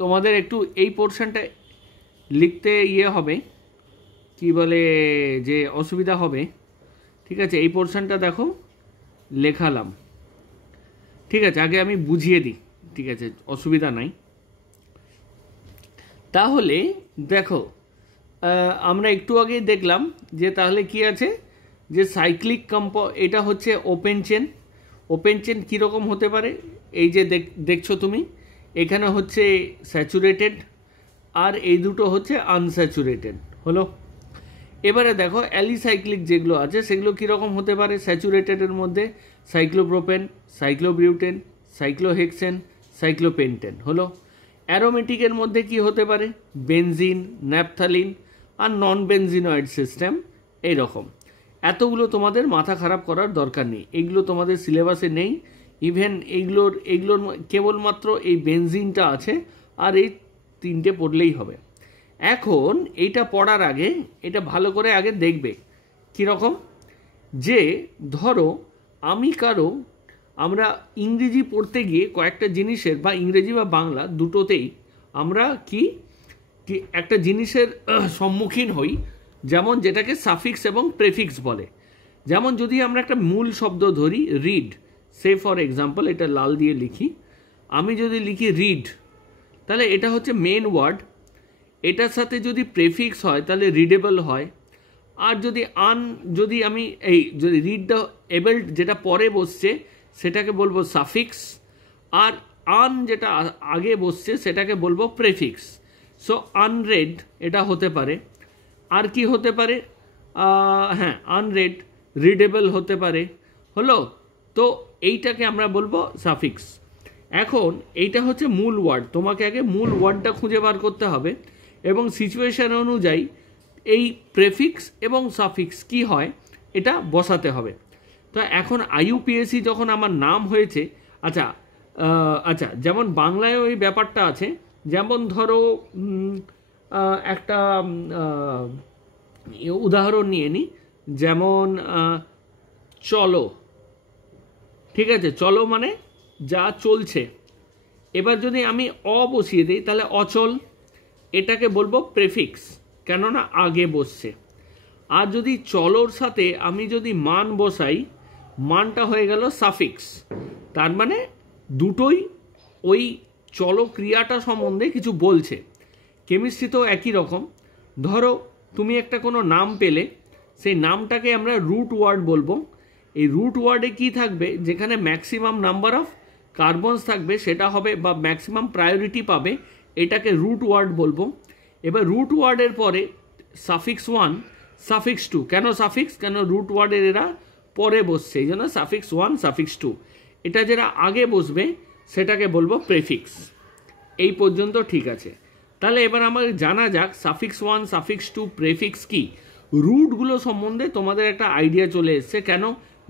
তোমাদের একটু এই পোর্শনটা লিখতে হবে, কি বলে যে অসুবিধা হবে। ঠিক আছে, এই পোর্শনটা দেখো লেখালাম। ঠিক আছে, আগে আমি বুঝিয়ে দিই। ঠিক আছে, অসুবিধা নাই। তাহলে দেখো, আমরা একটু আগেই দেখলাম যে তাহলে কি আছে, যে সাইক্লিক এটা হচ্ছে ওপেন চেন। ওপেন চেন কীরকম হতে পারে, এই যে দেখছো তুমি, এখানে হচ্ছে স্যাচুরেটেড আর এই দুটো হচ্ছে আনস্যাচুরেটেড হলো। এবারে দেখো অ্যালিসাইক্লিক যেগুলো আছে সেগুলো কীরকম হতে পারে। স্যাচুরেটেডের মধ্যে সাইক্লোপ্রোপেন, সাইক্লোবিউটেন, সাইক্লোহেক্সেন, সাইক্লোপেন্টেন হলো। অ্যারোমেটিকের মধ্যে কি হতে পারে, বেনজিন, ন্যাপথালিন আর নন বেনজিনয়েড সিস্টেম। এইরকম এতগুলো তোমাদের মাথা খারাপ করার দরকার নেই, এগুলো তোমাদের সিলেবাসে নেই। ইভেন এইগুলোর কেবলমাত্র এই বেনজিনটা আছে, আর এই তিনটে পড়লেই হবে। এখন এইটা পড়ার আগে এটা ভালো করে আগে দেখবে কীরকম, যে ধরো আমরা ইংরেজি পড়তে গিয়ে কয়েকটা জিনিসের, বা ইংরেজি বা বাংলা দুটোতেই আমরা কি একটা জিনিসের সম্মুখীন হই, যেমন যেটাকে সাফিক্স এবং প্রেফিক্স বলে। যেমন যদি আমরা একটা মূল শব্দ ধরি রিড, সে ফর এক্সাম্পল এটা লাল দিয়ে লিখি, আমি যদি লিখি রিড, তাহলে এটা হচ্ছে মেন ওয়ার্ড। এটার সাথে যদি প্রেফিক্স হয় তাহলে রিডেবল হয়। আর যদি আমি যদি রিড দ্য এবেল যেটা পরে বসছে সেটাকে বলবো সাফিক্স, আর আন যেটা আগে বসছে সেটাকে বলবো প্রেফিক্স। সো আনরেড এটা হতে পারে। আর কি হতে পারে, হ্যাঁ আনরেড, রিডেবল হতে পারে হলো। তো এইটাকে আমরা বলবো সাফিক্স। এখন এইটা হচ্ছে মূল ওয়ার্ড, তোমাকে আগে মূল ওয়ার্ডটা খুঁজে বার করতে হবে এবং সিচুয়েশন অনুযায়ী এই প্রেফিক্স এবং সাফিক্স কি হয় এটা বসাতে হবে। তো এখন IUPAC যখন আমার নাম হয়েছে, আচ্ছা যেমন বাংলায়ও এই ব্যাপারটা আছে। যেমন ধরো একটা উদাহরণ নিয়ে নিই, যেমন চলো। ঠিক আছে, চলো মানে যা চলছে। এবার যদি আমি বসিয়ে দিই তাহলে অচল, এটাকে বলবো প্রেফিক্স, কেননা আগে বসছে। আর যদি চলোর সাথে আমি যদি মান বসাই, মানটা হয়ে গেল সাফিক্স। তার মানে দুটোই ওই চলো ক্রিয়াটা সম্বন্ধে কিছু বলছে। কেমিস্ট্রিতেও একই রকম। ধরো তুমি একটা কোনো নাম পেলে, সেই নামটাকে আমরা রুট ওয়ার্ড বলবো। এই রুট ওয়ার্ডে কি থাকবে, যেখানে ম্যাক্সিমাম নাম্বার অফ কার্বনস থাকবে সেটা হবে, বা ম্যাক্সিমাম প্রায়োরিটি পাবে, এটাকে রুট ওয়ার্ড বলবো। এবার রুট ওয়ার্ডের পরে সাফিক্স 1, সাফিক্স 2। কেন সাফিক্স, কেন রুট ওয়ার্ডের এরা পরে বসছে, এই জন্য সাফিক্স 1, সাফিক্স 2। এটা যেটা আগে বসবে সেটাকে বলবো প্রেফিক্স। এই পর্যন্ত ঠিক আছে। তাহলে এবার আমাদের জানা যাক সাফিক্স 1, সাফিক্স 2, প্রেফিক্স কি। রুটগুলো সম্বন্ধে তোমাদের একটা আইডিয়া চলে এসছে। কেন,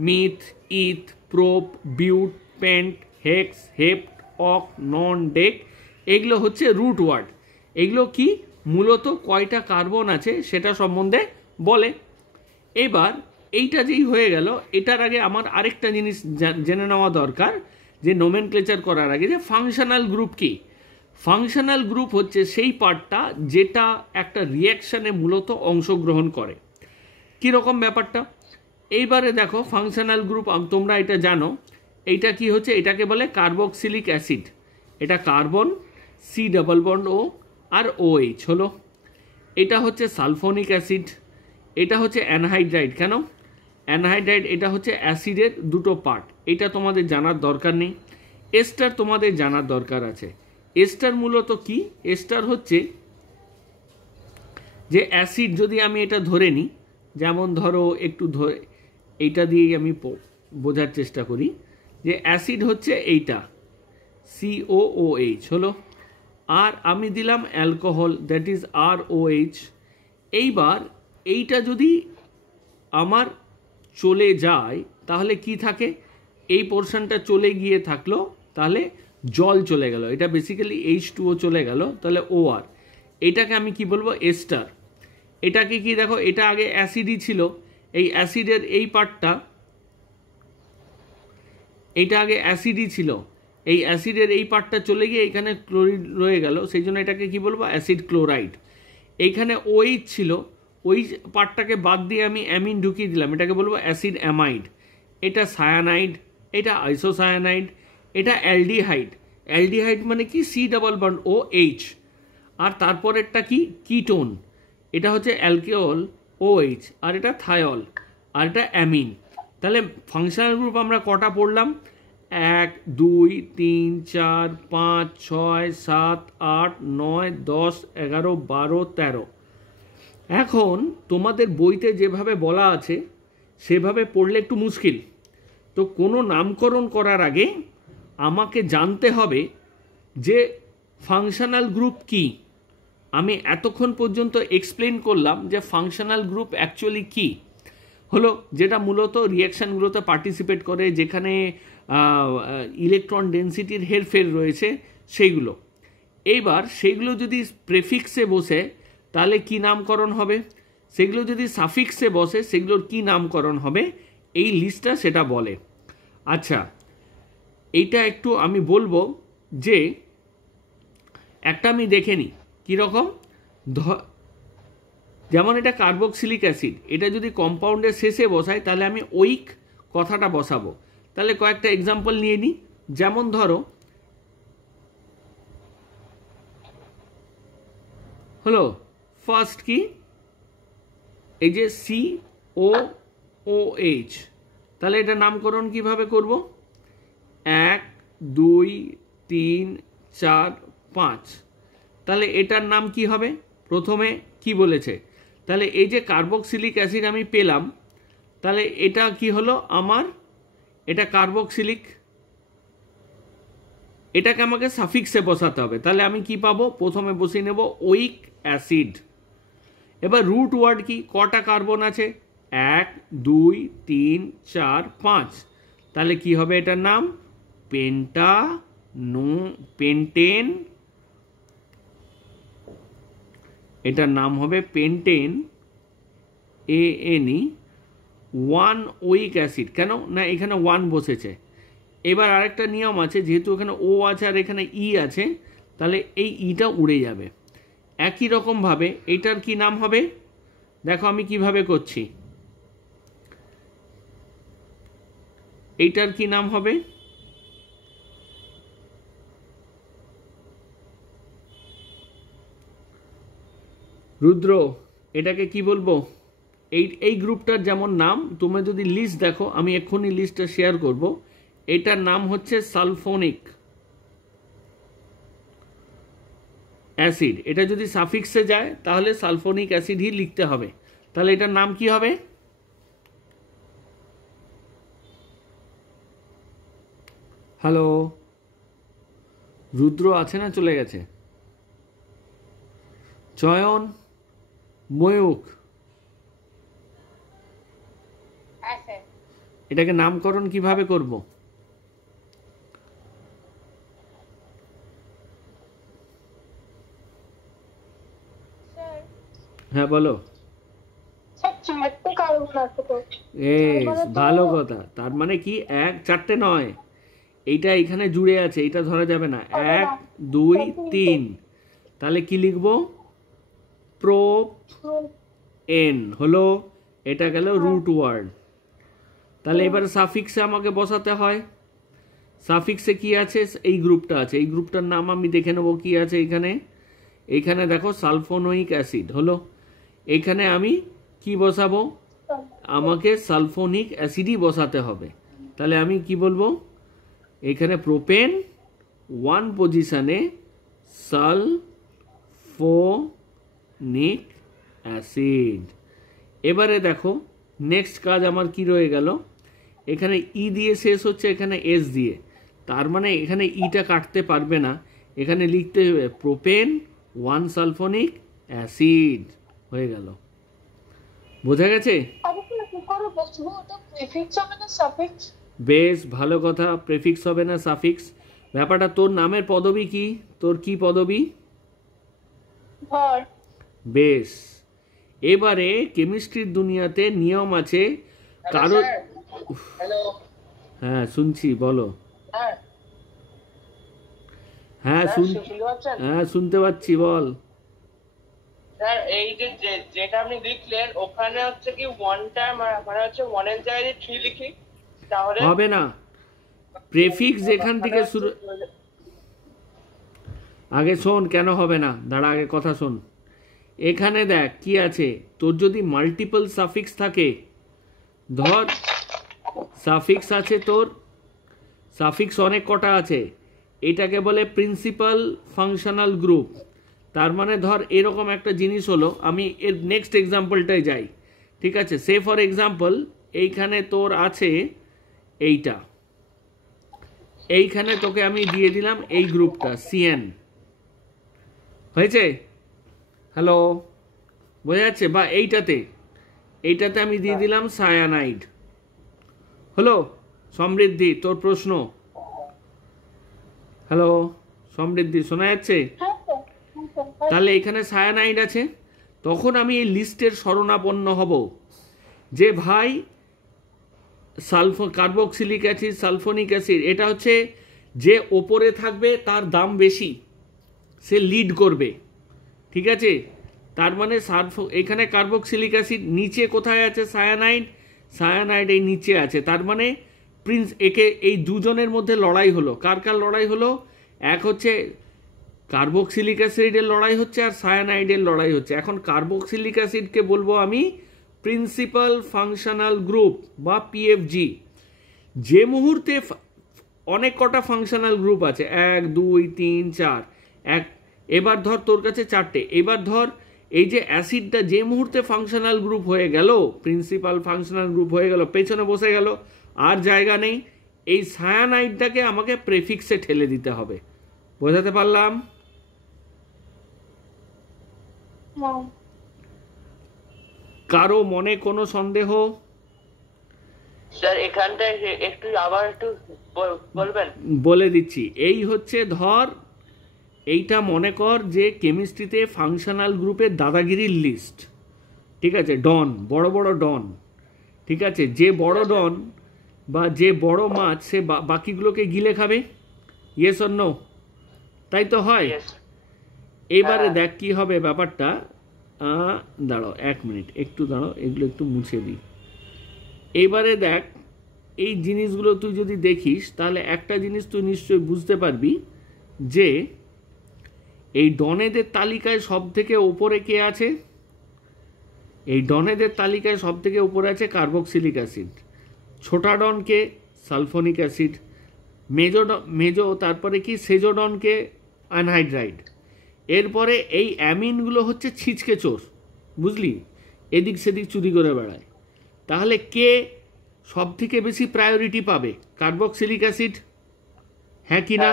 মিথ, ইথ, প্রোপ, বিউট, পেন্ট, হেক্স, হেপ্ট, অক, নন, ডেক, এগুলো হচ্ছে রুট ওয়ার্ড। এগুলো কি, মূলত কয়টা কার্বন আছে সেটা সম্বন্ধে বলে। এবার এইটা যেই হয়ে গেল, এটার আগে আমার আরেকটা জিনিস জেনে নেওয়া দরকার, যে নোমেনক্লেচার করার আগে, যে ফাংশনাল গ্রুপ কি। ফাংশনাল গ্রুপ হচ্ছে সেই পার্টটা যেটা একটা রিয়াকশানে মূলত অংশগ্রহণ করে। কীরকম ব্যাপারটা, এইবারে দেখো ফাংশনাল গ্রুপ তোমরা এটা জানো, এইটা কি হচ্ছে, এটাকে বলে কার্বক্সিলিক অ্যাসিড। এটা carbon, C double bond O আর OH হলো। এটা হচ্ছে সালফোনিক অ্যাসিড, এটা হচ্ছে অ্যানহাইড্রাইড। কেন অ্যানহাইড্রাইড, এটা হচ্ছে অ্যাসিডের দুটো পার্ট, এটা তোমাদের জানার দরকার নেই। এস্টার তোমাদের জানার দরকার আছে। এস্টার মূলত কি, এস্টার হচ্ছে যে অ্যাসিড, যদি আমি এটা ধরে নিই, যেমন ধরো একটু ধরে এইটা দিয়েই আমি বোঝার চেষ্টা করি, যে অ্যাসিড হচ্ছে এইটা COOH হলো, আর আমি দিলাম অ্যালকোহল, দ্যাট ইজ ROH। এইবার এইটা যদি আমার চলে যায় তাহলে কি থাকে, এই পোর্শনটা চলে গিয়ে থাকলো, তাহলে জল চলে গেল, এটা বেসিক্যালি H2O চলে গেল, তাহলে OR। এটাকে আমি কি বলবো, এস্টার। এটাকে কি দেখো, এটা আগে অ্যাসিডই ছিল, এই অ্যাসিডের এই পার্টটা, এটা আগে অ্যাসিডই ছিল, এই অ্যাসিডের এই পার্টটা চলে গিয়ে এখানে ক্লোরিন রয়ে গেল, সেই জন্য এটাকে কি বলবো, অ্যাসিড ক্লোরাইড। এইখানে ওইচ ছিল, ওই পার্টটাকে বাদ দিয়ে আমি অ্যামিন ঢুকিয়ে দিলাম, এটাকে বলবো অ্যাসিড অ্যামাইড। এটা সায়ানাইড, এটা আইসোসায়ানাইড, এটা অ্যালডিহাইড। অ্যালডিহাইড মানে কি, C double bond O H, আর তারপরেরটা কি, কিটোন, এটা হচ্ছে অ্যালকোহল ও এইচ, আর এটা থায়ল, আর এটা অ্যামিন। তাহলে ফাংশনাল গ্রুপ আমরা কটা পড়লাম, 1 2 3 4 5 6 7 8 9 10 11 12 13। এখন তোমাদের বইতে যেভাবে বলা আছে সেভাবে পড়লে একটু মুশকিল। তো কোনো নামকরণ করার আগে আমাকে জানতে হবে যে ফাংশনাল গ্রুপ কি। আমি এতক্ষণ পর্যন্ত এক্সপ্লেন করলাম যে ফাংশনাল গ্রুপ অ্যাকচুয়ালি কি হলো, যেটা মূলত রিয়াকশানগুলোতে পার্টিসিপেট করে, যেখানে ইলেকট্রন ডেন্সিটির হেরফের রয়েছে সেইগুলো। এইবার সেগুলো যদি প্রেফিক্সে বসে তাহলে কি নামকরণ হবে, সেগুলো যদি সাফিক্সে বসে সেগুলোর কি নামকরণ হবে, এই লিস্টটা সেটা বলে। আচ্ছা, এইটা একটু আমি বলবো যে একটা আমি দেখে নিই কীরকম। যেমন এটা কার্বক্সিলিক অ্যাসিড, এটা যদি কম্পাউন্ডের শেষে বসাই তাহলে আমি ওইক কথাটা বসাবো। তাহলে কয়েকটা এক্সাম্পল নিয়ে নিই। যেমন ধরো হলো ফার্স্ট কি, এই যে COOH, তাহলে এটা নামকরণ কিভাবে করব, 1 2 3 4 5। তাহলে এটার নাম কি হবে, প্রথমে কি বলেছে, তাহলে এই যে কার্বক্সিলিক অ্যাসিড আমি পেলাম, তাহলে এটা কি হলো আমার, এটা কার্বক্সিলিক, এটাকে আমাকে সাফিক্সে বসাতে হবে। তাহলে আমি কি পাবো, প্রথমে বসিয়ে নেব ওইক অ্যাসিড। এবার রুট ওয়ার্ড কি, কটা কার্বন আছে, 1 2 3 4 5। তাহলে কি হবে এটার নাম, পেন্টেন, এটার নাম হবে পেন্টেন, ANE 1 ওইক অ্যাসিড। কেন না, এখানে 1 বসেছে। এবার আরেকটা নিয়ম আছে, যেহেতু এখানে ও আছে আর এখানে ই আছে, তাহলে এই ইটা উড়ে যাবে। একই রকমভাবে এটার কি নাম হবে, দেখো আমি কিভাবে করছি, এইটার কি নাম হবে, রুদ্র, এটাকে কি বলবো, এই গ্রুপটার যেমন নাম, তোমরা যদি লিস্ট দেখো, আমি এক্ষুনি লিস্টটা শেয়ার করব, এটার নাম হচ্ছে সালফোনিক অ্যাসিড। এটা যদি সাফিক্সে যায় তাহলে সালফোনিক অ্যাসিডই লিখতে হবে। তাহলে এটার নাম কি হবে, হ্যালো রুদ্র আছে না চলে গেছে, চয়ন, ময়ূক, এটাকে নামকরণ কিভাবে করব, হ্যাঁ বলো। ভালো কথা, তার মানে কি 1 4টে নয়, এইটা এখানে জুড়ে আছে, এইটা ধরা যাবে না, 1 2 3। তাহলে কি লিখবো, প্রোপেন হলো, এটা গেল রুট ওয়ার্ড। তাহলে এবার সাফিক্সে আমাকে বসাতে হয়, সাফিক্সে কি আছে, এই গ্রুপটা আছে, এই গ্রুপটার নাম আমি দেখে নেবো কি আছে এইখানে দেখো সালফোনিক অ্যাসিড হলো, এখানে আমি কি বসাবো, আমাকে সালফোনিক অ্যাসিডই বসাতে হবে। তাহলে আমি কি বলবো, এখানে প্রোপেন 1 পজিশনে সালফোনিক অ্যাসিড। এবারে দেখো নেক্সট কাজ আমার কি রয়ে গেল, এখানে ই দিয়ে শেষ হচ্ছে, এখানে এস দিয়ে, তার মানে এখানে ইটা কাটতে পারবে না, এখানে লিখতে হবে প্রোপেন 1 সালফোনিক অ্যাসিড, হয়ে গেল। বোঝা গেছে, বেশ ভালো কথা, প্রেফিক্স হবে না সাফিক্স। ব্যাপারটা, তোর নামের পদবী কি, তোর কি পদবী, বেশ। এবারে কেমিস্ট্রির দুনিয়াতে নিয়ম আছে, কারো, হ্যাঁ শুনছি বলো, হ্যাঁ শুনতে পাচ্ছেন? হ্যাঁ শুনতে পাচ্ছি, বল। স্যার এই যে যেটা আপনি লিখলেন ওখানে হচ্ছে কি ওয়ানটা মানে হচ্ছে ওয়ানের জায়গায় 3 লিখি তাহলে হবে না, প্রেফিক্স যেখান থেকে শুরু। আগে শোন, কেন হবে না, দাঁড়া আগে কথা শোন। এখানে দেখ কি আছে, তোর যদি মাল্টিপল সাফিক্স থাকে, ধর সাফিক্স আছে তোর, সাফিক্স অনেক কটা আছে, এটাকে বলে প্রিন্সিপাল ফাংশনাল গ্রুপ। তার মানে ধর এরকম একটা জিনিস হলো, আমি এর নেক্সট এক্সাম্পলটাই যাই, ঠিক আছে। সে ফর এক্সাম্পল এইখানে তোর আছে এইটা, এইখানে তোকে আমি দিয়ে দিলাম এই গ্রুপটা সিএন, হয়েছে? হ্যালো, বোঝা যাচ্ছে? বা এইটাতে আমি দিয়ে দিলাম সায়ানাইড, হলো? সমৃদ্ধি, তোর প্রশ্ন। হ্যালো সমৃদ্ধি, শোনা যাচ্ছে? তাহলে এখানে সায়ানাইড আছে, তখন আমি এই লিস্টের শরণাপন্ন হব যে ভাই কার্বক্সিলিক অ্যাসিড, সালফোনিক অ্যাসিড, এটা হচ্ছে যে ওপরে থাকবে তার দাম বেশি, সে লিড করবে, ঠিক আছে। তার মানে এখানে কার্বক্সিলিক অ্যাসিড, নিচে কোথায় আছে সায়ানাইড, সায়ানাইড এই নিচে আছে। তার মানে একে এই দুজনের মধ্যে লড়াই হলো, কার কার লড়াই হলো? এক হচ্ছে কার্বক্সিলিক অ্যাসিডের লড়াই হচ্ছে, আর সায়ানাইডের লড়াই হচ্ছে। এখন কার্বক্সিলিক অ্যাসিডকে বলবো আমি প্রিন্সিপাল ফাংশনাল গ্রুপ বা পিএফজি। যে মুহূর্তে অনেক কটা ফাংশনাল গ্রুপ আছে, 1 2 3 4, এবার ধর তোর কাছে 4টে, এবার ধর এই যে অ্যাসিডটা যে মুহূর্তে ফাংশনাল গ্রুপ হয়ে গেল, প্রিন্সিপাল ফাংশনাল গ্রুপ হয়ে গেল, পেছনে বসে গেল, আর জায়গা নেই, এই সায়ানাইডটাকে আমাকে প্রেফিক্সে ঠেলে দিতে হবে। বোঝাতে পারলাম? কারো মনে কোনো সন্দেহ? স্যার এখানটায় একটু আবার একটু বলবেন? বলে দিচ্ছি, এই হচ্ছে ধর এইটা মনে কর যে কেমিস্ট্রিতে ফাংশনাল গ্রুপের দাদাগিরির লিস্ট, ঠিক আছে, ডন, বড় বড় ডন, ঠিক আছে। যে বড় ডন বা যে বড় মাছ সে বাকিগুলোকে গিলে খাবে, ইয়েস অর নো? তাই তো হয়। এবারে দেখ কি হবে ব্যাপারটা, দাঁড়াও 1 মিনিট, একটু দাঁড়াও, এগুলো একটু মুছে দিই। এবারে দেখ এই জিনিসগুলো তুই যদি দেখিস, তাহলে একটা জিনিস তুই নিশ্চয়ই বুঝতে পারবি যে এই ডনেদের তালিকায় সব থেকে ওপরে কে আছে? এই ডনেদের তালিকায় সব থেকে উপরে আছে কার্বক্সিলিক অ্যাসিড, ছোটা ডনকে সালফোনিক অ্যাসিড, মেজো তারপরে কি সেজোডনকে অ্যানহাইড্রাইড। এরপরে এই অ্যামিনগুলো হচ্ছে ছিচকে চোর, বুঝলি, এদিক সেদিক চুরি করে বেড়ায়। তাহলে কে সব থেকে বেশি প্রায়োরিটি পাবে? কার্বক্সিলিক অ্যাসিড, হ্যাঁ কি না?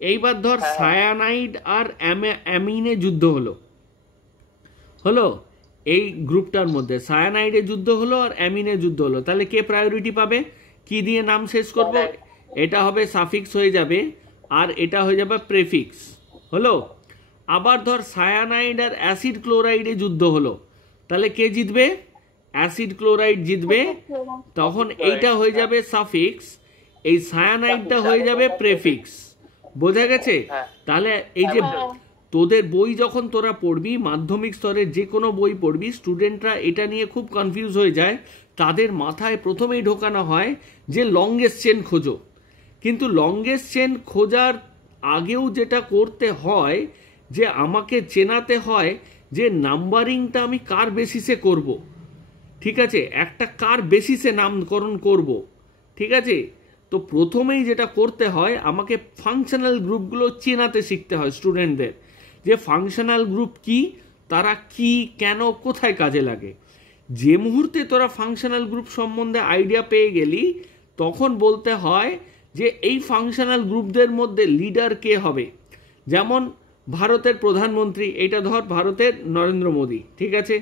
এইবার ধর সায়ানাইড আর অ্যামিনে যুদ্ধ হলো এই গ্রুপটার মধ্যে, সায়ানাইডে যুদ্ধ হলো আর অ্যামিনে যুদ্ধ হলো, তাহলে কে প্রায়োরিটি পাবে? কি দিয়ে নাম শেষ করব? এটা হবে সাফিক্স হয়ে যাবে, আর এটা হয়ে যাবে প্রেফিক্স, হলো? আবার ধর সায়ানাইড আর অ্যাসিড ক্লোরাইডে যুদ্ধ হলো, তাহলে কে জিতবে? অ্যাসিড ক্লোরাইড জিতবে, তখন এইটা হয়ে যাবে সাফিক্স, এই সায়ানাইডটা হয়ে যাবে প্রেফিক্স। বোঝা গেছে? তাহলে এই যে তোদের বই যখন তোরা পড়বি, মাধ্যমিক স্তরের যে কোনো বই পড়বি, স্টুডেন্টরা এটা নিয়ে খুব কনফিউজ হয়ে যায়, তাদের মাথায় প্রথমেই ঢোকানো হয় যে লংগেস্ট চেন খোঁজো, কিন্তু লংগেস্ট চেন খোঁজার আগেও যেটা করতে হয় যে আমাকে চেনাতে হয় যে নাম্বারিংটা আমি কার বেসিসে করব, ঠিক আছে, একটা কার বেসিসে নামকরণ করব, ঠিক আছে। তো প্রথমেই যেটা করতে হয়, আমাকে ফাংশনাল গ্রুপগুলো চেনাতে শিখতে হয় স্টুডেন্টদের, যে ফাংশনাল গ্রুপ কি, তারা কি, কেন, কোথায় কাজে লাগে। যে মুহূর্তে তোরা ফাংশনাল গ্রুপ সম্বন্ধে আইডিয়া পেয়ে গেলি, তখন বলতে হয় যে এই ফাংশনাল গ্রুপদের মধ্যে লিডার কে হবে। যেমন ভারতের প্রধানমন্ত্রী, এটা ধর ভারতের নরেন্দ্র মোদী, ঠিক আছে।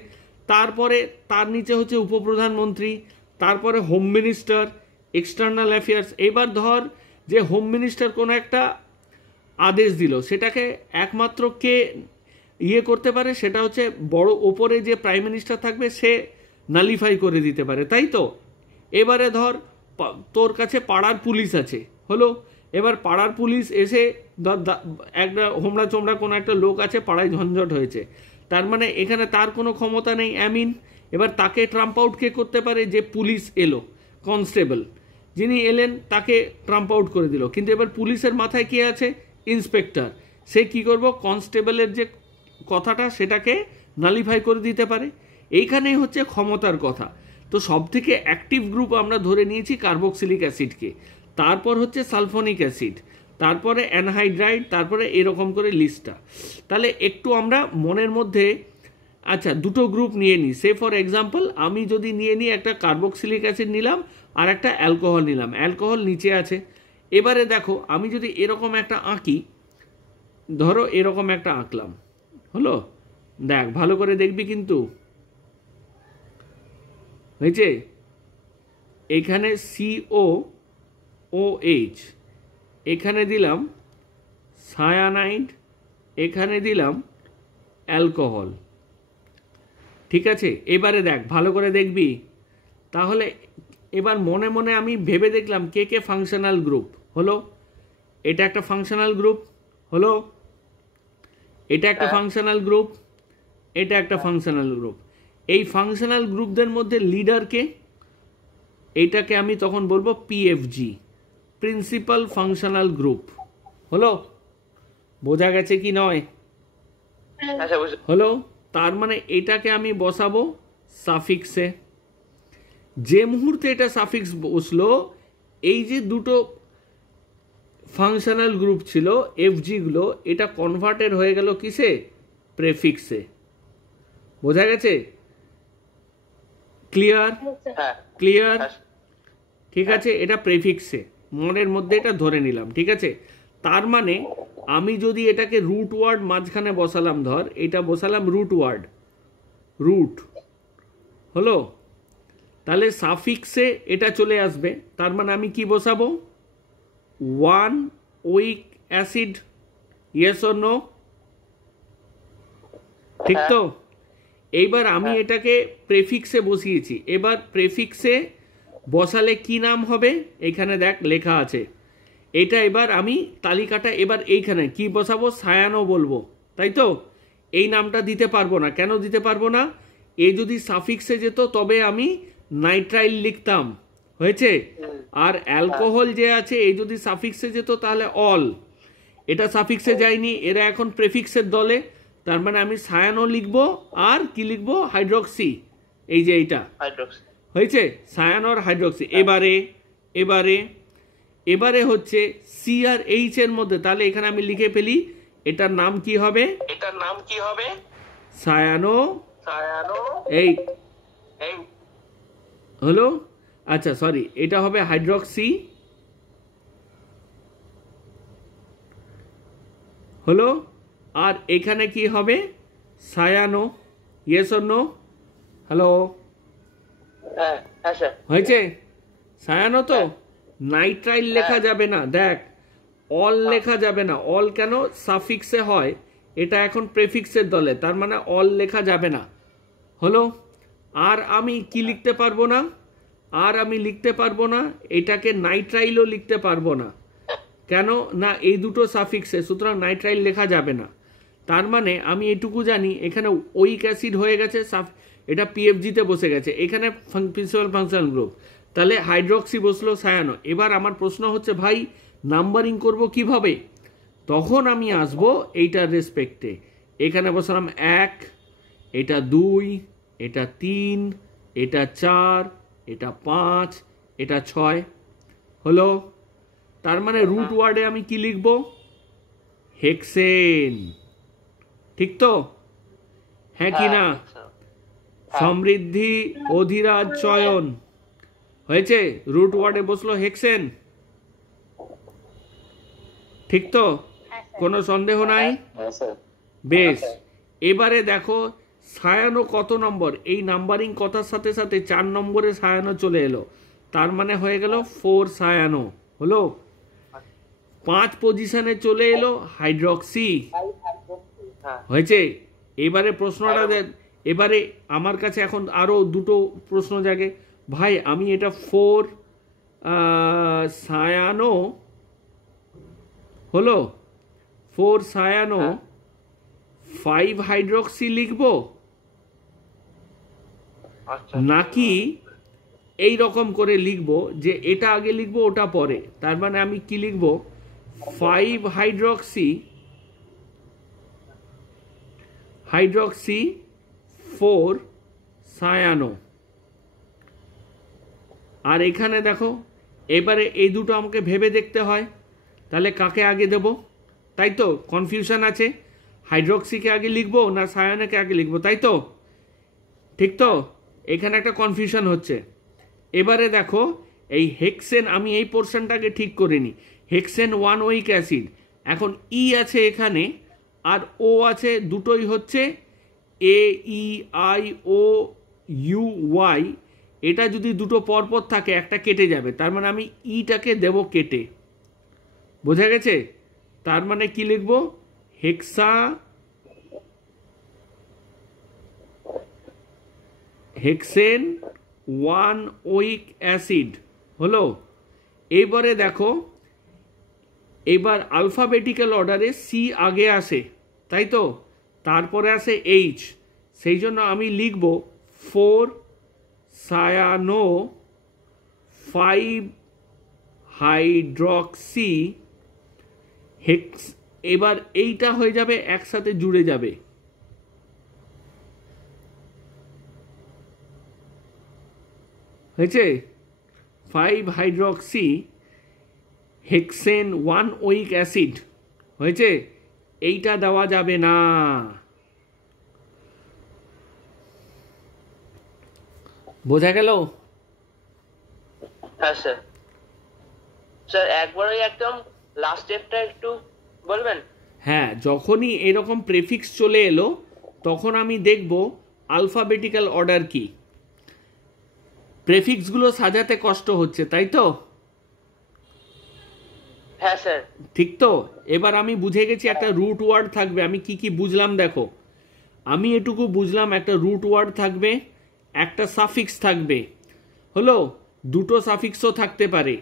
তারপরে তার নিচে হচ্ছে উপপ্রধানমন্ত্রী, তারপরে হোম মিনিস্টার, এক্সটার্নাল অ্যাফেয়ার্স। এবার ধর যে হোম মিনিস্টার কোনো একটা আদেশ দিল, সেটাকে একমাত্র কে করতে পারে, সেটা হচ্ছে বড় ওপরে যে প্রাইম মিনিস্টার থাকবে, সে নালিফাই করে দিতে পারে, তাই তো। এবারে ধর তোর কাছে পাড়ার পুলিশ আছে, হলো, এবার পাড়ার পুলিশ এসে একটা হোমড়া চোমড়া কোনো একটা লোক আছে, পাড়ায় ঝঞ্ঝট হয়েছে, তার মানে এখানে তার কোনো ক্ষমতা নেই অ্যামিন। এবার তাকে ট্রাম্প আউট কে করতে পারে? যে পুলিশ এলো, কনস্টেবল যিনি এলেন তাকে ট্রাম্প আউট করে দিল, কিন্তু এবার পুলিশের মাথায় কে আছে? ইন্সপেক্টর। সে কি করব? কনস্টেবলের যে কথাটা সেটাকে নালিফাই করে দিতে পারে। এইখানেই হচ্ছে ক্ষমতার কথা। তো সব থেকে অ্যাক্টিভ গ্রুপ আমরা ধরে নিয়েছি কার্বক্সিলিক অ্যাসিডকে, তারপর হচ্ছে সালফোনিক অ্যাসিড, তারপরে অ্যানহাইড্রাইড, তারপরে এরকম করে লিস্টটা। তাহলে একটু আমরা মনের মধ্যে আচ্ছা দুটো গ্রুপ নিয়ে নিই। সে ফর এক্সাম্পল আমি যদি নিয়ে নিই একটা কার্বক্সিলিক অ্যাসিড নিলাম আর একটা অ্যালকোহল নিলাম, অ্যালকোহল নিচে আছে। এবারে দেখো আমি যদি এরকম একটা আঁকি, ধরো এরকম একটা আঁকলাম, হলো, দেখ ভালো করে দেখবি কিন্তু, হয়েছে? এখানে COOH, এখানে দিলাম সায়ানাইড, এখানে দিলাম অ্যালকোহল, ঠিক আছে? এবারে দেখ ভালো করে দেখবি। তাহলে এবার মনে মনে আমি ভেবে দেখলাম কে কে ফাংশনাল গ্রুপ হলো। এটা একটা ফাংশনাল গ্রুপ হলো, এটা একটা ফাংশনাল গ্রুপ, এটা একটা ফাংশনাল গ্রুপ। এই ফাংশনাল গ্রুপদের মধ্যে লিডারকে, এইটাকে আমি তখন বলবো PFG, প্রিন্সিপাল ফাংশনাল গ্রুপ। হলো? বোঝা গেছে কি নয়? হলো? তার মানে এটাকে আমি বসাবো সাফিক্সে। যে মুহূর্তে এটা সাফিক্স বসলো, এই যে দুটো ফাংশনাল গ্রুপ ছিল FG গুলো, এটা কনভার্টেড হয়ে গেল কিসে? প্রেফিক্সে। বোঝা গেছে? ক্লিয়ার? ক্লিয়ার? ঠিক আছে, এটা প্রেফিক্সে, মনের মধ্যে এটা ধরে নিলাম, ঠিক আছে? তার মানে আমি যদি এটাকে রুট ওয়ার্ড মাঝখানে বসালাম, ধর এটা বসালাম রুট ওয়ার্ড, রুট, হলো? তাহলে সাফিক্সে এটা চলে আসবে, তার মানে আমি কি বসাবো? 1 weak acid, yes or no? ঠিক তো? এইবার আমি এটাকে প্রেফিক্সে বসিয়েছি। এবার প্রেফিক্সে বসালে কি নাম হবে? এখানে দেখ লেখা আছে। এটা এবার আমি তালিকাটা এবার এইখানে কি বসাবো? সায়ানো বলবো, তাই তো? এই নামটা দিতে পারবো না। কেন দিতে পারবো না? এ যদি সাফিক্সে যেত তবে আমি নাইট্রাইল লিখতাম, হয়েছে? আর অ্যালকোহল যে আছে এই যদি সাফিক্সে যেত তাহলে অল। এটা সাফিক্সে যায়নি, এরা এখন প্রেফিক্সের দলে, তার মানে আমি সায়ানো লিখবো আর কি লিখবো? হাইড্রক্সি। এই যে এইটা হয়েছে সায়ানোর হাইড্রক্সি। এবারে এবারে এবারে হচ্ছে সি আর এইচ এর মধ্যে, তাহলে এখানে আমি লিখে ফেলি এটার নাম কি হবে? এটার নাম কি হবে? সায়ানো। সায়ানো। এই হলো? আচ্ছা সরি, এটা হবে হাইড্রক্সি, হলো? আর এখানে কি হবে? Cyano. Yes or no? Hello? হ্যাঁ স্যার। হয়েছে? সায়ানো তো? নাইট্রাইল লেখা যাবে না, দেখ অল লেখা যাবে না। অল কেন? সাফিক্সে হয়, এটা এখন প্রেফিক্সের দলে, তার মানে অল লেখা যাবে না, হলো? আর আমি কি লিখতে পারবো না? আর আমি লিখতে পারবো না এটাকে নাইট্রাইলও লিখতে পারবো না। কেন না? এই দুটো সাফিক্সে, সুতরাং নাইট্রাইল লেখা যাবে না। তার মানে আমি এটুকু জানি এখানে ওইক অ্যাসিড হয়ে গেছে, এটা PFG-তে বসে গেছে, এখানে প্রিন্সিপাল ফাংশনাল গ্রুপ, তাহলে হাইড্রক্সি বসলো সায়ানো। এবার আমার প্রশ্ন হচ্ছে ভাই নাম্বারিং করব কিভাবে? তখন আমি আসবো এইটার রেসপেক্টে। এখানে বসালাম 1, এটা 2, এটা 3, এটা 4, এটা 5, এটা 6, হলো? তার মানে রুট ওয়ার্ডে আমি কি লিখব? হেক্সেন, ঠিক তো? হ্যাঁ কি না? সমৃদ্ধি, অধিরাজ, চয়ন, হয়েছে? রুট ওয়ার্ডে বসলো হেক্সেন, ঠিক তো? কোনো সন্দেহ নাই? বেশ, এবারে দেখো সায়ানো কত নম্বর? এই নাম্বারিং কথার সাথে সাথে 4 নম্বরে সায়ানো চলে এলো, তার মানে হয়ে গেল 4 সায়ানো, হলো? 5 পজিশনে চলে এলো হাইড্রক্সি, হয়েছে? এবারে প্রশ্নটা দেন, এবারে আমার কাছে এখন আরো দুটো প্রশ্ন জাগে, ভাই আমি এটা 4 সায়ানো, হলো? 4 সায়ানো 5 হাইড্রক্সি লিখবো, আচ্ছা নাকি এই রকম করে লিখবো যে এটা আগে লিখবো ওটা পরে? তার মানে আমি কি লিখবো, 5 হাইড্রক্সি 4 সায়ানো। আর এখানে দেখো এবারে এই দুটো আমাকে ভেবে দেখতে হয়, তাহলে কাকে আগে দেব, তাই তো? কনফিউশন আছে, হাইড্রক্সিকে আগে লিখবো না সায়ানোকে আগে লিখবো, তাই তো? ঠিক তো? এখানে একটা কনফিউশন হচ্ছে। এবারে দেখো এই হেক্সেন, আমি এই পোর্শনটাকে ঠিক করে নিই। হেক্সেন 1 ওইক অ্যাসিড, এখন ই আছে এখানে আর ও আছে, দুটোই হচ্ছে AEIOUY। এটা যদি দুটো পরপর থাকে একটা কেটে যাবে, তার মানে আমি ইটাকে দেব কেটে। বোঝা গেছে? তার মানে কি লিখবো, হেক্সেন 1 ওইক অ্যাসিড হলো। এবারে দেখো এবার আলফাবেটিক্যাল অর্ডারে সি আগে আসে, তাই তো? তারপরে আসে এইচ, সেই জন্য আমি লিখব 4 সায়ানো 5 হাইড্রক্সি হেক্স। এবার এইটা হয়ে যাবে একসাথে জুড়ে যাবে, হয়েছে? 5 হাইড্রক্সি হেক্সেন 1 ওইক অ্যাসিড হয়েছে। এইটা দেওয়া যাবে না, বোঝা গেল? হ্যাঁ স্যার। স্যার একবার ওই একদম লাস্ট স্টেপটা একটু বলবেন? হ্যাঁ, যখনই এরকম প্রেফিক্স চলে এলো তখন আমি দেখব আলফাবেটিক্যাল অর্ডার কি। প্রেফিক্সগুলো সাজাতে কষ্ট হচ্ছে, তাই তো? হ্যাঁ স্যার। ঠিক তো? এবার আমি বুঝে গেছি একটা রুট ওয়ার্ড থাকবে। আমি কি কি বুঝলাম দেখো, আমি এটুকু বুঝলাম একটা রুট ওয়ার্ড থাকবে, একটা সাফিক্স থাকবে, হলো? দুটো সাফিক্সও থাকতে পারে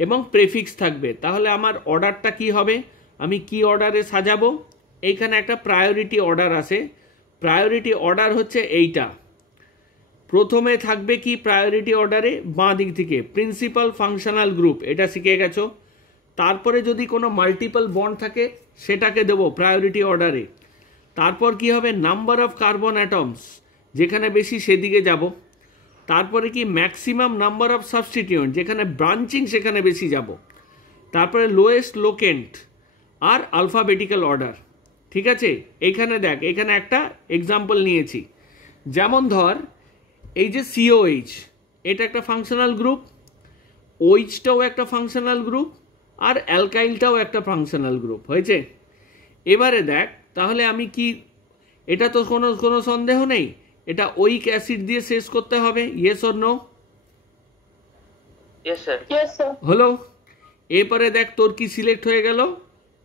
এবং প্রেফিক্স থাকবে। তাহলে আমার অর্ডারটা কি হবে, আমি কি অর্ডারে সাজাবো? এইখানে একটা প্রায়োরিটি অর্ডার আছে। প্রায়োরিটি অর্ডার হচ্ছে এইটা। প্রথমে থাকবে কি প্রায়োরিটি অর্ডারে, বাঁ দিক থেকে প্রিন্সিপাল ফাংশনাল গ্রুপ, এটা শিখে গেছো। তারপরে যদি কোনো মাল্টিপল বন্ড থাকে সেটাকে দেবো প্রায়োরিটি অর্ডারে। তারপর কি হবে, নাম্বার অফ কার্বন অ্যাটমস, যেখানে বেশি সেদিকে যাব। তারপরে কি ম্যাক্সিমাম নাম্বার অফ সাবস্টিটিউয়েন্ট, যেখানে ব্রাঞ্চিং সেখানে বেশি যাব। তারপরে লোয়েস্ট লোকেন্ট আর আলফাবেটিক্যাল অর্ডার। ঠিক আছে? এখানে দেখ, এখানে একটা এক্সাম্পল নিয়েছি। যেমন ধর এই যে COH, এটা একটা ফাংশনাল গ্রুপ, ওইচটাও একটা ফাংশনাল গ্রুপ, আর অ্যালকাইলটাও একটা ফাংশনাল গ্রুপ, হয়েছে? এবারে দেখ তাহলে আমি কি, এটা তো কোনো সন্দেহ নেই, এটা ওইক অ্যাসিড দিয়ে শেষ করতে হবে। Yes or no? Yes sir. Yes sir. হলো। এরপরে দেখ তোর কি সিলেক্ট হয়ে গেল,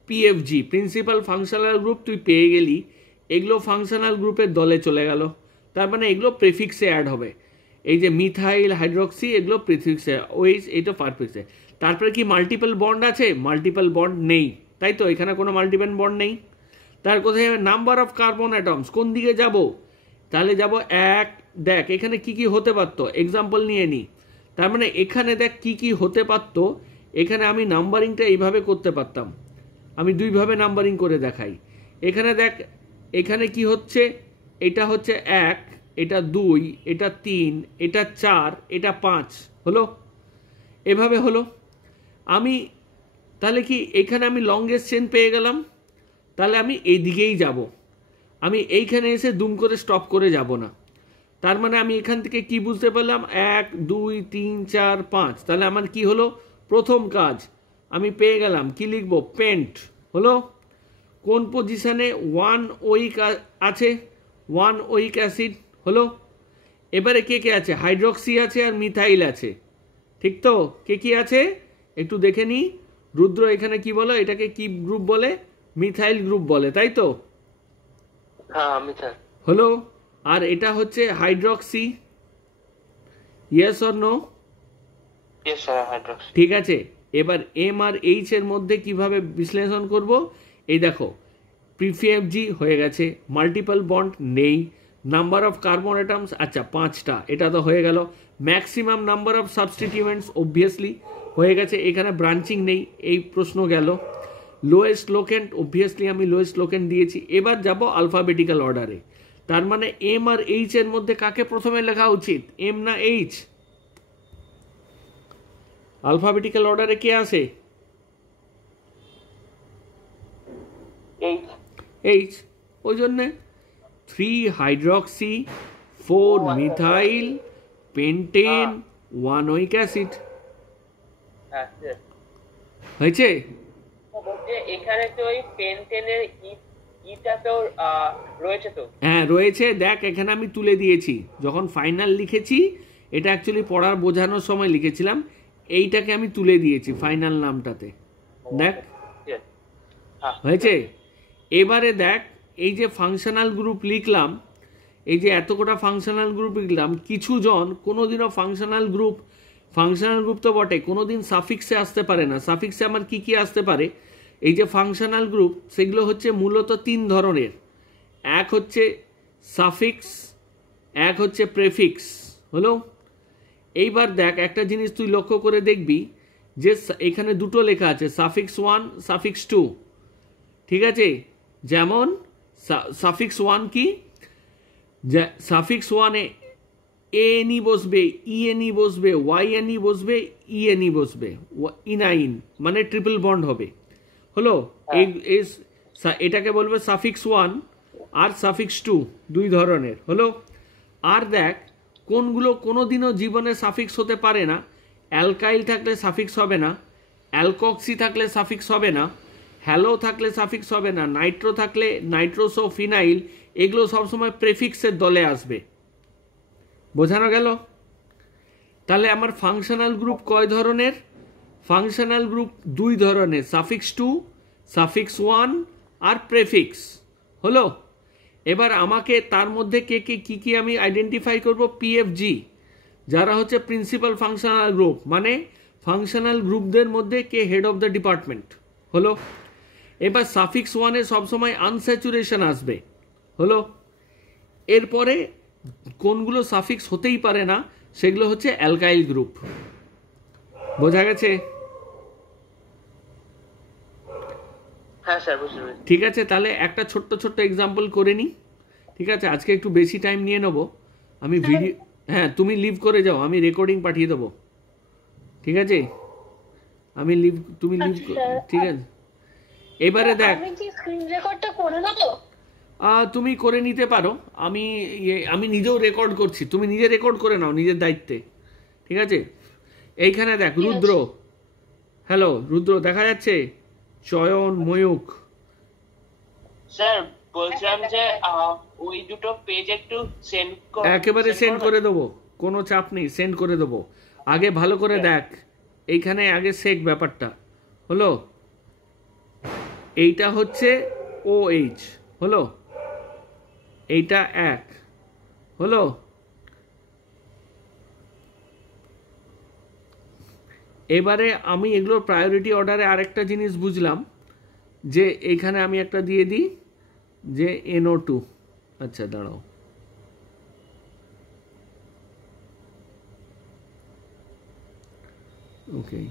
PFG, প্রিন্সিপাল ফাংশনাল গ্রুপ, তুই পেয়ে গেলি। এগুলো ফাংশনাল গ্রুপের দলে চলে গেল, তার মানে এগুলো প্রেফিক্সে অ্যাড হবে। এই যে মিথাইল হাইড্রক্সি, এগুলো প্রেফিক্সে, ওইচ এইটা পারফিক্সে। তারপরে কি মাল্টিপল বন্ড আছে? মাল্টিপল বন্ড নেই, তাই তো? এখানে কোনো মাল্টিপল বন্ড নেই। তার কোথায় যাবে, নাম্বার অফ কার্বন অ্যাটমস, কোন দিকে যাব? তাহলে যাব এক। দেখ এখানে কি কি হতে পারতো, এক্সাম্পল নিয়ে নিই। তার মানে এখানে দেখ কি কি হতে পারতো। এখানে আমি নাম্বারিংটা এইভাবে করতে পারতাম, আমি দুইভাবে নাম্বারিং করে দেখাই। এখানে দেখ, এখানে কি হচ্ছে, এটা হচ্ছে 1, এটা 2, এটা 3, এটা 4, এটা 5, হলো? এভাবে হলো। আমি তাহলে কি এখানে আমি লংগেস্ট চেন পেয়ে গেলাম, তাহলে আমি এই দিকেই যাব। আমি এইখানে এসে দুম করে স্টপ করে যাব না। তার মানে আমি এখান থেকে কি বুঝতে পারলাম, 1 2 3 4 5। তাহলে আমার কি হলো, প্রথম কাজ আমি পেয়ে গেলাম, কি লিখবো, পেন্ট, হলো? কোন পজিশনে, 1 ওইক আছে, 1 ওইক অ্যাসিড, হলো? এবারে কে কে আছে, হাইড্রক্সি আছে আর মিথাইল আছে, ঠিক তো? কে কি আছে একটু দেখে নিই। রুদ্র এখানে কি বলো, এটাকে কি গ্রুপ বলে? মিথাইল গ্রুপ বলে, তাই তো? হ্যাঁ মিথাইল। হলো। আর এটা হচ্ছে hydroxy, yes or no? Yes sir, hydroxy. ঠিক আছে। এবার M আর H এর মধ্যে কিভাবে বিশ্লেষণ করব, এই দেখো প্রিফিএফজি হয়ে গেছে, মাল্টিপল বন্ড নেই, নাম্বার অফ কার্বন অ্যাটমস আচ্ছা 5টা, এটা তো হয়ে গেল। ম্যাক্সিমাম নাম্বার অফ সাবস্টিটিউয়েন্টস অবভিয়াসলি হয়ে গেছে, এখানে ব্রাঞ্চিং নেই, এই প্রশ্ন গেল। লোয়েস্ট লোকেন্ট অবভিয়াসলি আমি লোয়েস্ট লোকেন্ট দিয়েছি। এবার যাব আলফাবেটিক্যাল অর্ডারে, তার মানে এম আর এইচ এর মধ্যে কাকে প্রথমে লেখা উচিত, এম না এইচ? আলফাবেটিক্যাল অর্ডারে কে আসে? এইচ। ওই জন্যে 3 হাইড্রক্সি 4 মিথাইল পেন্টেন 1 ওইক অ্যাসিড হয়েছে। এখানে তো ওই পেন্টেনের ইটাতেও রয়েছে তো। হ্যাঁ রয়েছে, দেখ এখানে আমি তুলে দিয়েছি, যখন ফাইনাল লিখেছি এটা অ্যাকচুয়ালি পড়ার বোঝানোর সময় লিখেছিলাম, এইটাকে আমি তুলে দিয়েছি ফাইনাল নামটাতে, দেখ হয়েছে। এবারে দেখ এই যে ফাংশনাল গ্রুপ লিখলাম, এই যে এত কটা ফাংশনাল গ্রুপ লিখলাম, কিছু জন কোনোদিনও ফাংশনাল গ্রুপ তো বটে, কোনোদিন সাফিক্সে আসতে পারে না। সাফিক্সে আমার কি কি আসতে পারে, এই যে ফাংশনাল গ্রুপ সেগুলো হচ্ছে মূলত 3 ধরনের, এক হচ্ছে সাফিক্স, এক হচ্ছে প্রেফিক্স, হলো। এইবার দেখ একটা জিনিস তুই লক্ষ্য করে দেখবি যে এখানে দুটো লেখা আছে, সাফিক্স 1 সাফিক্স 2, ঠিক আছে। যেমন সাফিক্স 1 কি, সাফিক্স 1-এ এএনই বসবে, ইএনই বসবে, ওয়াইএনই বসবে, ইএনই বসবে, ইনাইন মানে ট্রিপল বন্ড হবে, হলো। এটাকে বলবে সাফিক্স 1 আর সাফিক্স 2, 2 ধরনের, হলো। আর দেখ কোনগুলো কোনোদিনও জীবনে সাফিক্স হতে পারে না, অ্যালকাইল থাকলে সাফিক্স হবে না, অ্যালকক্সি থাকলে সাফিক্স হবে না, হ্যালো থাকলে সাফিক্স হবে না, নাইট্রো থাকলে নাইট্রোসো ফিনাইল, এগুলো সবসময় প্রেফিক্সের দলে আসবে, বোঝানো গেল। তাহলে আমার ফাংশনাল গ্রুপ কয় ধরনের, ফাংশনাল গ্রুপ 2 ধরনের, সাফিক্স 2 সাফিক্স 1 আর প্রেফিক্স, হলো। এবার আমাকে তার মধ্যে কি কি আমি আইডেন্টিফাই করব, পিএফজি যারা হচ্ছে প্রিন্সিপাল ফাংশনাল গ্রুপ, মানে ফাংশনাল গ্রুপদের মধ্যে কে হেড অফ দ্য ডিপার্টমেন্ট, হলো। এবার সাফিক্স 1-এ সবসময় আনস্যাচুরেশন আসবে, হলো। এরপরে কোনগুলো সাফিক্স হতেই পারে না, সেগুলো হচ্ছে অ্যালকাইল গ্রুপ, বোঝা গেছে? হ্যাঁ স্যার বুঝতে পেরেছি। ঠিক আছে, তাহলে একটা ছোট্ট এক্সাম্পল করে নিই, ঠিক আছে। আজকে একটু বেশি টাইম নিয়ে নেব আমি ভিডিও, হ্যাঁ তুমি লিভ করে যাও, আমি রেকর্ডিং পাঠিয়ে দেবো, ঠিক আছে। আমি লিভ, তুমি লিভ, ঠিক আছে। এবারে দেখ আমি কি স্ক্রিন রেকর্ডটা করে নেব? তুমি করে নিতে পারো, আমি নিজেও রেকর্ড করছি, তুমি নিজে রেকর্ড করে নাও নিজের দায়িত্বে, ঠিক আছে। এইখানে দেখ রুদ্র, হ্যালো রুদ্র দেখা যাচ্ছে, চয়ন, ময়ূক। স্যার বলছিলাম যে ওই দুটো পেজ একটু সেন্ড একেবারে সেন্ড করে দেবো, কোনো চাপ নেই, সেন্ড করে দেবো। আগে ভালো করে দেখ, এইখানে আগে শেখ ব্যাপারটা, হলো। এইটা হচ্ছে OH, হলো, এইটা 1, হলো। এবারে আমি এগুলোর প্রায়োরিটি অর্ডারে আরেকটা জিনিস বুঝলাম, যে এইখানে আমি একটা দিয়ে দিই যে NO2, আচ্ছা দাঁড়াও, ওকে।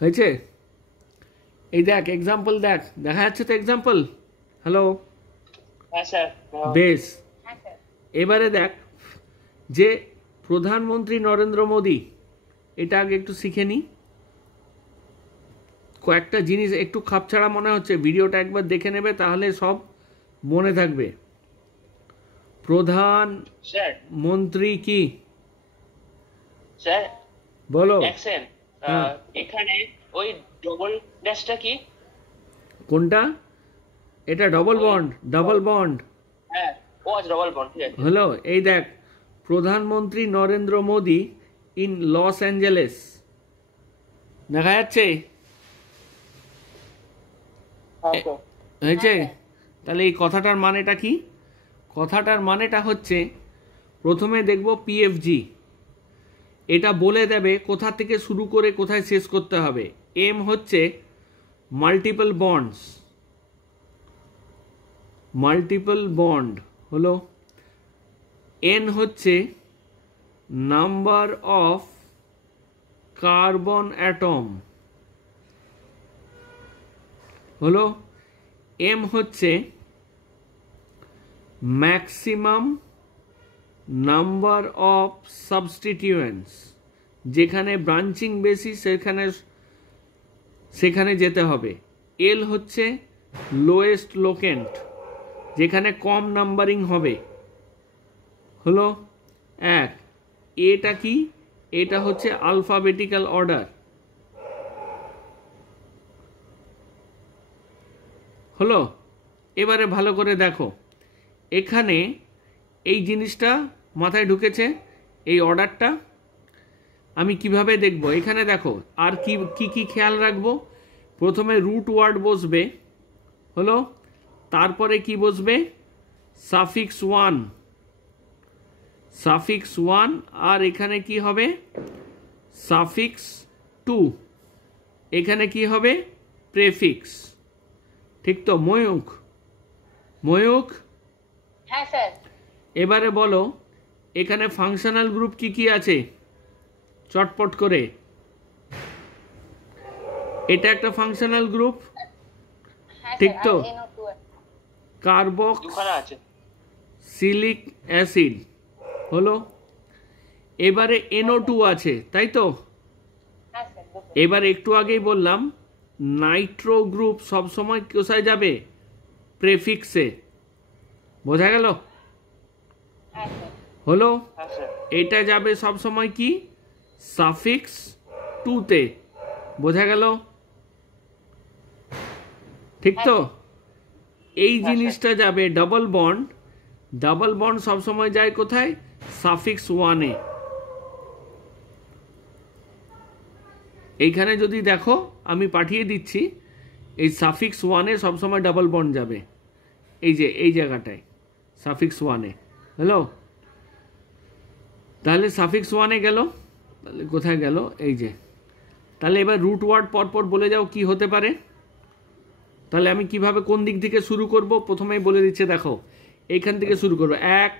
হয়েছে? এই দেখ এক্সাম্পল, দেখ দেখা যাচ্ছে তো এক্সাম্পল, হ্যালো। হ্যাঁ স্যার। বেশ, এবারে দেখ যে প্রধানমন্ত্রী নরেন্দ্র মোদী, এটা আগে একটু শিখে নি, কয়েকটা জিনিস একটু খাপছাড়া মনে হচ্ছে, ভিডিওটা একবার দেখে নেবে তাহলে সব মনে থাকবে। প্রধান মন্ত্রী কি, স্যার বলো। এখানে ওই ডবল ড্যাশটা কি, কোনটা? এটা ডবল বন্ড, ডবল বন্ড, হ্যাঁ ও আছে ডবল বন্ড, ঠিক আছে। হলো। এই দেখ প্রধানমন্ত্রী Narendra Modi in Los Angeles. দেখা যাচ্ছে? হ্যাঁ স্যার। হয়েছে? তাহলে এই কথাটার মানেটা কি? কথাটার মানেটা হচ্ছে প্রথমে দেখব পিএফজি, এটা বলে দেবে কোথা থেকে শুরু করে কোথায় শেষ করতে হবে। এম হচ্ছে মাল্টিপল বন্ডস, মাল্টিপল বন্ড হলো। এন হচ্ছে নাম্বার অফ কার্বন অ্যাটম হলো। এম হচ্ছে ম্যাক্সিমাম নাম্বার অফ সাবস্টিটিউয়েন্টস, যেখানে ব্রাঞ্চিং বেশি সেখানে যেতে হবে। এল হচ্ছে লোয়েস্ট লোকেন্ট, যেখানে কম নাম্বারিং হবে হলো এক। এটা কি? এটা হচ্ছে আলফাবেটিক্যাল অর্ডার হলো। এবারে ভালো করে দেখো, এখানে এই জিনিসটা মাথায় ঢুকেছে, এই অর্ডারটা আমি কিভাবে দেখব? এখানে দেখো আর কি কি কি খেয়াল রাখবো। প্রথমে রুট ওয়ার্ড বসবে হলো, তারপরে কি বসবে? সাফিক্স ওয়ান, সাফিক্স ওয়ান, আর এখানে কি হবে? Suffix two. এখানে কি হবে? প্রেফিক্স। ঠিক তো ময়ূখ? ময়ূখ, হ্যাঁ স্যার। এবারে বলো এখানে ফাংশনাল গ্রুপ কি কি আছে চটপট করে। এটা একটা ফাংশনাল গ্রুপ, হ্যাঁ ঠিক স্যার, তো? আর NO2 কার্বক্স দুখানা আছে। সিলিক অ্যাসিড হলো। এবারে NO2 আছে, তাই তো? হ্যাঁ স্যার, দুটো। এবার একটু আগেই বললাম নাইট্রো গ্রুপ সবসময় কোথায় যাবে? প্রেফিক্সে। বোঝা গেল? হ্যাঁ স্যার। হলো। হ্যাঁ স্যার। এটা যাবে সবসময় কি? সাফিক্স টুতে। বোঝা গেল? ঠিক তো? এই জিনিসটা যাবে ডাবল বন্ড, ডাবল বন্ড সবসময় যায় কোথায়? সাফিক্স ওয়ানে। এইখানে যদি দেখো আমি পাঠিয়ে দিচ্ছি, এই সাফিক্স ওয়ানে সবসময় ডাবল বন্ড যাবে, এই যে এই জায়গাটায় সাফিক্স ওয়ানে। হ্যালো, তাহলে সাফিক্স ওয়ানে গেল, তাহলে কোথায় গেল? এই যে। তাহলে এবার রুট ওয়ার্ড পরপর বলে যাও কি হতে পারে। তাহলে আমি কিভাবে কোন দিক থেকে শুরু করব প্রথমেই বলে দিচ্ছে, দেখো এইখান থেকে শুরু করব। 1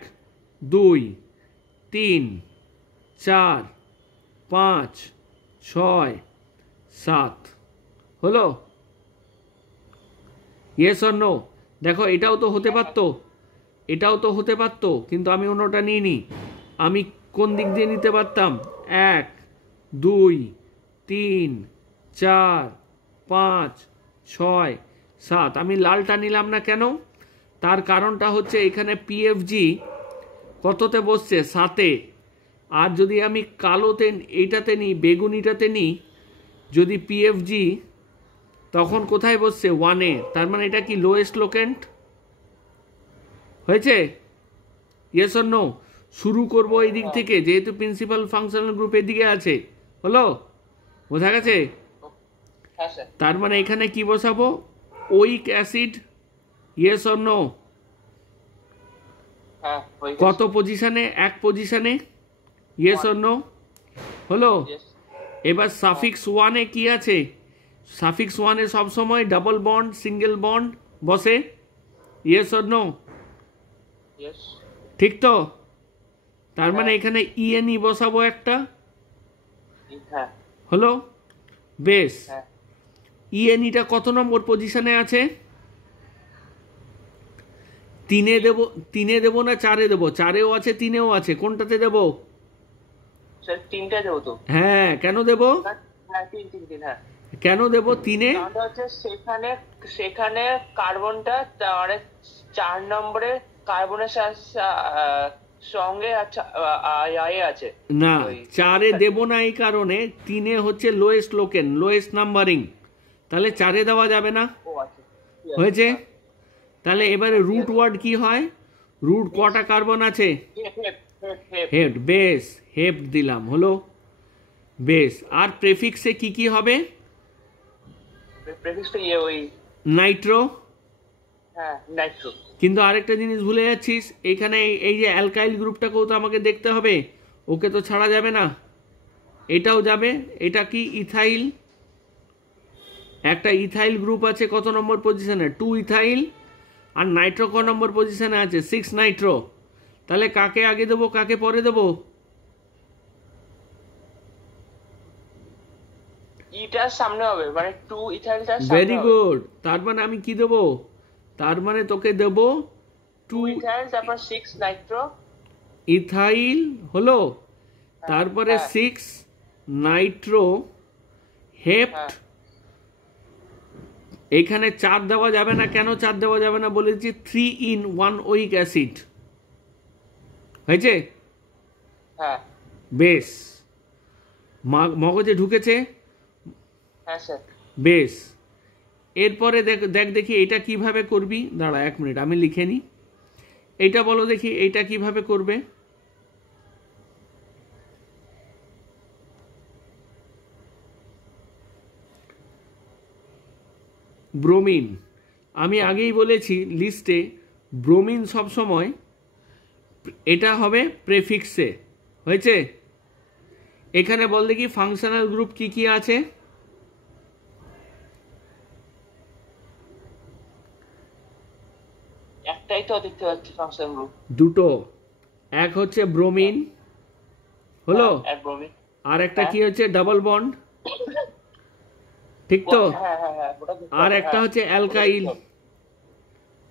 2 3 4 5 6 7 হলো। Yes or no? দেখো এটাও তো হতে পারতো, এটাও তো হতে পারতো, কিন্তু আমি অন্যটা নিইনি। আমি কোন দিক দিয়ে নিতে পারতাম? 1 2 3 4 5 6 7। আমি লালটা নিলাম না কেন? তার কারণটা হচ্ছে এখানে পিএফজি কততে বসছে? 7-এ। আর যদি আমি কালোতে এইটাতে নিই, বেগুনিটাতে নিই, যদি পিএফজি, তখন কোথায় বসছে? 1-এ। তার মানে এটা কি লোয়েস্ট লোকেন্ট হয়েছে? Yes or no? শুরু করবো এই দিক থেকে, যেহেতু প্রিন্সিপাল ফাংশনাল গ্রুপ এদিকে আছে। হলো? বোঝা গেছে? হ্যাঁ স্যার। তার মানে এখানে কি বসাবো? Weak acid. Yes or no? হ্যাঁ, হয়ে গেছে। কত পজিশনে? 1 পজিশনে। Yes or no? হলো। Yes. এবার সাফিক্স ওয়ানে কি আছে? সাফিক্স ওয়ানে সবসময় ডাবল বন্ড, সিঙ্গেল বন্ড বসে। Yes or no? Yes. ঠিক তো? তার মানে এখানে ইএনই বসাবো একটা। হ্যাঁ। হলো? বেশ। হ্যাঁ। ইএনইটা কত নম্বর পজিশনে আছে? 3-এ দেবো, 3-এ দেবো না 4-এ দেবো? 4-এও আছে, 3-এও আছে, কোনটাতে দেবো? স্যার 3টা দেবো তো। হ্যাঁ, কেন দেবো? হ্যাঁ, 3 হ্যাঁ। কেন দেবো 3-এ? কারণটা হচ্ছে সেখানে কার্বনটা মানে 4 নম্বরে কার্বনের সঙ্গে আচ্ছা আছে। না, ওই 4-এ দেবো না এই কারণে, 3-এ হচ্ছে লোয়েস্ট লোকেন, লোয়েস্ট নাম্বারিং। তাহলে 4-এ দেওয়া যাবে না। ও আচ্ছা। হয়েছে? তাহলে এবারে রুট ওয়ার্ড কি হয়? রুট কটা কার্বন আছে? হেপ্ট, বেশ, হেপ্ট দিলাম, হলো। বেশ, আর প্রেফিক্সে কি কি হবে? প্রেফিক্সটা ইয়ে ওই, নাইট্রো। হ্যাঁ নাইট্রো। কিন্তু আরেকটা জিনিস ভুলে যাচ্ছিস, এখানে এই যে অ্যালকাইল গ্রুপটাকেও তো আমাকে দেখতে হবে, ওকে তো ছাড়া যাবে না, এটাও যাবে। এটা কি? ইথাইল। একটা ইথাইল গ্রুপ আছে কত নম্বর পজিশনে? 2 ইথাইল। আর নাইট্রো ক নম্বর পজিশনে আছে? 6 নাইট্রো। তাহলে কাকে আগে দেবো, কাকে পরে দেবো? ইটার সামনে হবে, মানে 2 ইথাইলটার সামনে ভেরি হবে। গুড। তার মানে আমি কি দেবো? তার মানে তোকে দেবো 2 2 ইথাইল তারপর 6 নাইট্রো। ইথাইল, হলো। তারপরে হ্যাঁ। 6 নাইট্রো হেপ্ট। হ্যাঁ এখানে 4 দেওয়া যাবে না। কেন 4 দেওয়া যাবে না বলেছি? 3 in 1 ওইক অ্যাসিড হয়েছে। হ্যাঁ বেশ, মগজে ঢুকেছে। হ্যাঁ স্যার। বেশ, এরপরে দেখ দেখ দেখি এটা কিভাবে করবি। দাঁড়া 1 মিনিট, আমি লিখে নিই। এইটা বলো দেখি, এইটা কিভাবে করবে? ব্রোমিন। আমি আগেই বলেছি লিস্টে ব্রোমিন সবসময় এটা হবে প্রেফিক্সে, হয়েছে। এখানে বল দেখি ফাংশনাল গ্রুপ কি কি আছে? একটাই তো দেখতে পাচ্ছি ফাংশন গ্রুপ। দুটো। এক হচ্ছে ব্রোমিন, হলো। এক ব্রোমিন। আর একটা কি হচ্ছে? ডাবল বন্ড, ঠিক তো? হ্যাঁ হ্যাঁ হ্যাঁ ওটা দেখতে আর পাচ্ছি, একটা হ্যাঁ। হচ্ছে অ্যালকাইল,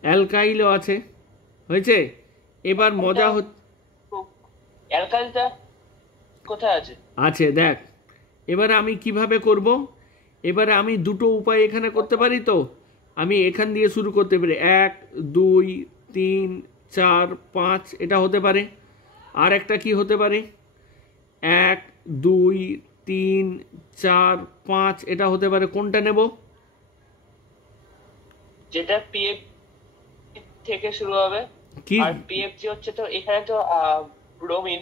অ্যালকাইলও আছে, হয়েছে। এবার মজা অ্যালকাইলটা কোথায় আছে? আছে, দেখ। এবারে আমি কিভাবে করব? এবারে আমি দুটো উপায় এখানে করতে পারি তো। আমি এখান দিয়ে শুরু করতে পারি, 1 2 3 4 5, এটা হতে পারে। আর একটা কি হতে পারে? 1 2 3 4 5, এটা হতে পারে। কোনটা নেব? যেটা পিএফ থেকে শুরু হবে। কি? আর পিএফজি হচ্ছে তো এখানে তো ব্রোমিন।